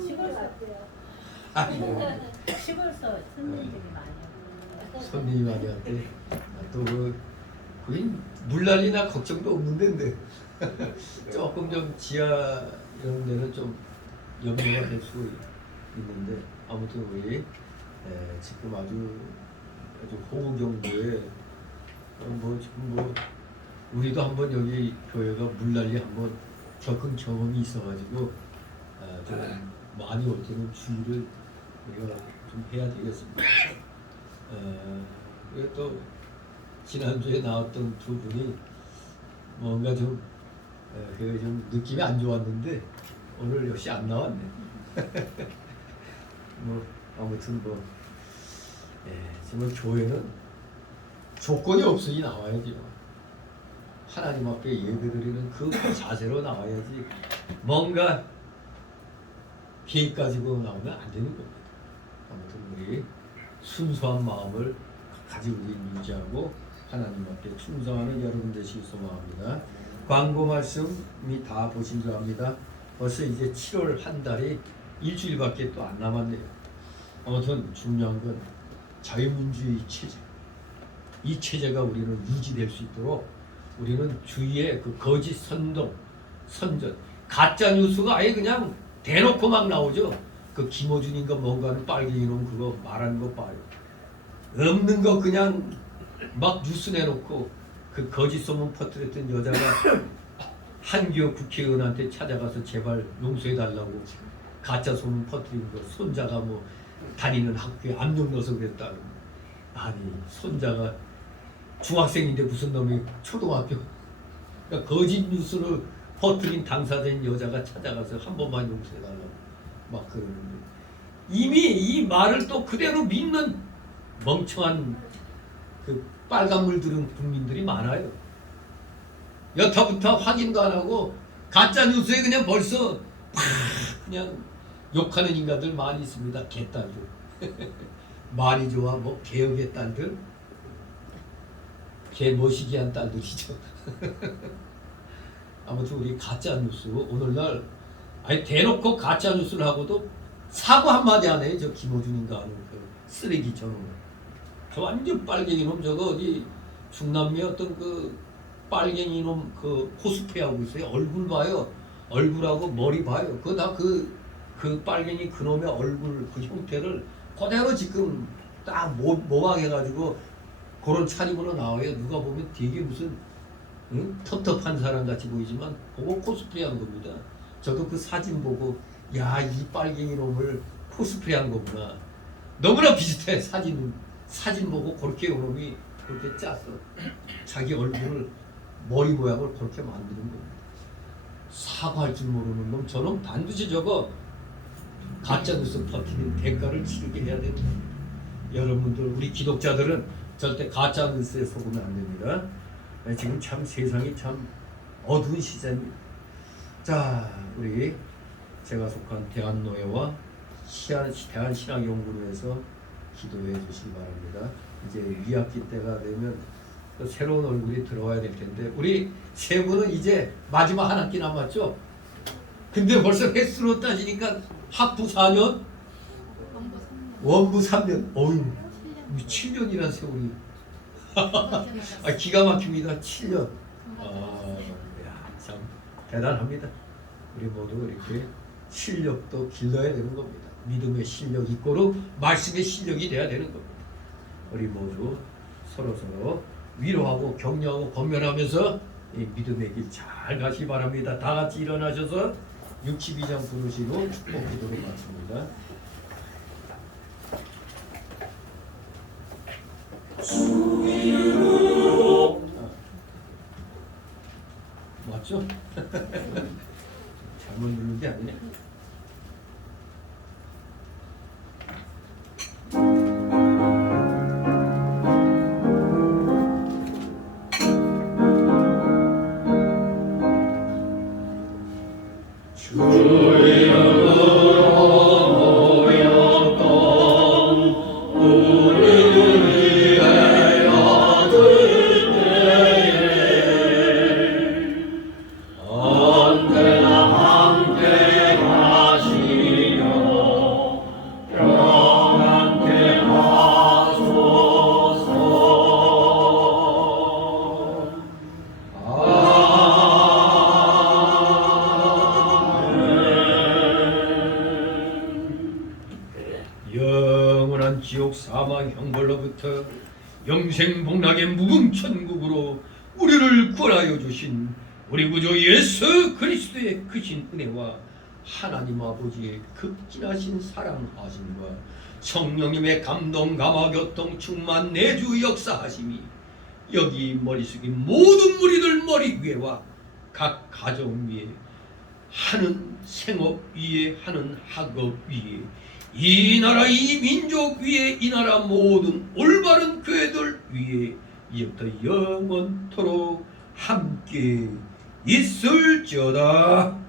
시골 같아요. 시골서 손님들이 많이 와요. 손님이 많이 왔대. 또 거기 물난리나 걱정도 없는데 근데 조금 좀 지하 이런 데는 좀 염려가 될 수 있는데 아무튼 우리 지금 아주 호우 경보에 지금 우리도 한번 여기 교회가 물난리 한번 겪은 경험이 있어가지고 좀 많이 올 때는 주의를 우리가 좀 해야 되겠습니다. 그리고 또 지난주에 나왔던 두 분이 뭔가 좀 느낌이 안 좋았는데 오늘 역시 안 나왔네. 아무튼 정말 교회는 조건이 없으니 나와야죠. 하나님 앞에 예배드리는 그 자세로 나와야지 뭔가 계획 가지고 나오면 안 되는 겁니다. 아무튼 우리 순수한 마음을 가지고 유지하고 하나님 앞에 충성하는 여러분 되시기 소망합니다. 광고 말씀이 다 보신 줄 압니다. 벌써 이제 7월 한 달이 일주일밖에 또 안 남았네요. 아무튼 중요한 건 자유민주주의 체제, 이 체제가 우리는 유지될 수 있도록 우리는 주위에 그 거짓 선전, 가짜 뉴스가 아예 그냥 대놓고 막 나오죠. 그 김어준인가 뭔가는 빨갱이 놈 그거 말하는 거 봐요. 없는 거 그냥 막 뉴스 내놓고 그 거짓 소문 퍼뜨렸던 여자가 한기호 국회의원한테 찾아가서 제발 용서해달라고 가짜 소문 퍼뜨린 거, 손자가 다니는 학교에 압력 넣어서 그랬다는. 아니 손자가 중학생인데 무슨 놈이 초등학교. 그러니까 거짓 뉴스를 퍼뜨린 당사자인 여자가 찾아가서 한 번만 용서해달라고 막 그러는데 이미 이 말을 또 그대로 믿는 멍청한 그 빨간물 들은 국민들이 많아요. 여타부터 확인도 안 하고 가짜 뉴스에 그냥 벌써 그냥 욕하는 인간들 많이 있습니다. 개딸들. 말이 좋아 개혁의 딸들, 개모시기한 딸들이죠. 아무튼 우리 가짜 뉴스 오늘날 아니 대놓고 가짜 뉴스를 하고도 사과 한마디 안 해. 저 김어준인가 하는 그 쓰레기 저놈. 저 완전 빨갱이 놈 저거 어디 중남미 어떤 그 빨갱이 놈 그 코스프레 하고 있어요. 얼굴 봐요. 얼굴하고 머리 봐요. 그거 다 그 빨갱이 그놈의 얼굴 그 형태를 그대로 지금 딱 모방해가지고 그런 차림으로 나와요. 누가 보면 되게 무슨 응? 텁텁한 사람 같이 보이지만 그거 코스프레한 겁니다. 저도 그 사진 보고 야, 이 빨갱이 놈을 코스프레한 거구나. 너무나 비슷해. 사진 보고 그렇게 놈이 그렇게 짰어. 자기 얼굴을 머리 모양을 그렇게 만드는 겁니다. 사과할 줄 모르는 놈 저놈 반드시 저거 가짜뉴스 퍼뜨린 대가를 치르게 해야 됩니다. 여러분들 우리 기독자들은 절대 가짜뉴스에 속으면 안 됩니다. 지금 참 세상이 참 어두운 시대입니다. 자, 우리 제가 속한 대한노예와 대한신학연구로에서 기도해 주시기 바랍니다. 이제 2학기 때가 되면 또 새로운 얼굴이 들어와야 될 텐데 우리 세 분은 이제 마지막 한 학기 남았죠? 근데 벌써 횟수로 따지니까 학부 4년, 원부 3년, 어휴 7년이란 세월이 아, 기가 막힙니다. 7년. 참 대단합니다. 우리 모두 이렇게 실력도 길러야 되는 겁니다. 믿음의 실력 이꼬로 말씀의 실력이 돼야 되는 겁니다. 우리 모두 서로 위로하고 격려하고 권면하면서 이 믿음의 길 잘 가시기 바랍니다. 다 같이 일어나셔서 62장 부르시고 축복 기도를 마칩니다. 주 이름으로 맞죠? 잘못 누른 게 아니네. 영원한 지옥 사망 형벌로부터 영생복락의 무궁천국으로 우리를 구원하여 주신 우리 구주 예수 그리스도의 크신 은혜와 하나님 아버지의 극진하신 사랑하심과 성령님의 감동 감화 교통 충만 내주 역사하심이 여기 머리 숙인 모든 무리들 머리 위에와 각 가정 위에 하는 생업 위에 하는 학업 위에 이 나라 이 민족 위에 이 나라 모든 올바른 교회들 위에 이제부터 영원토록 함께 있을지어다.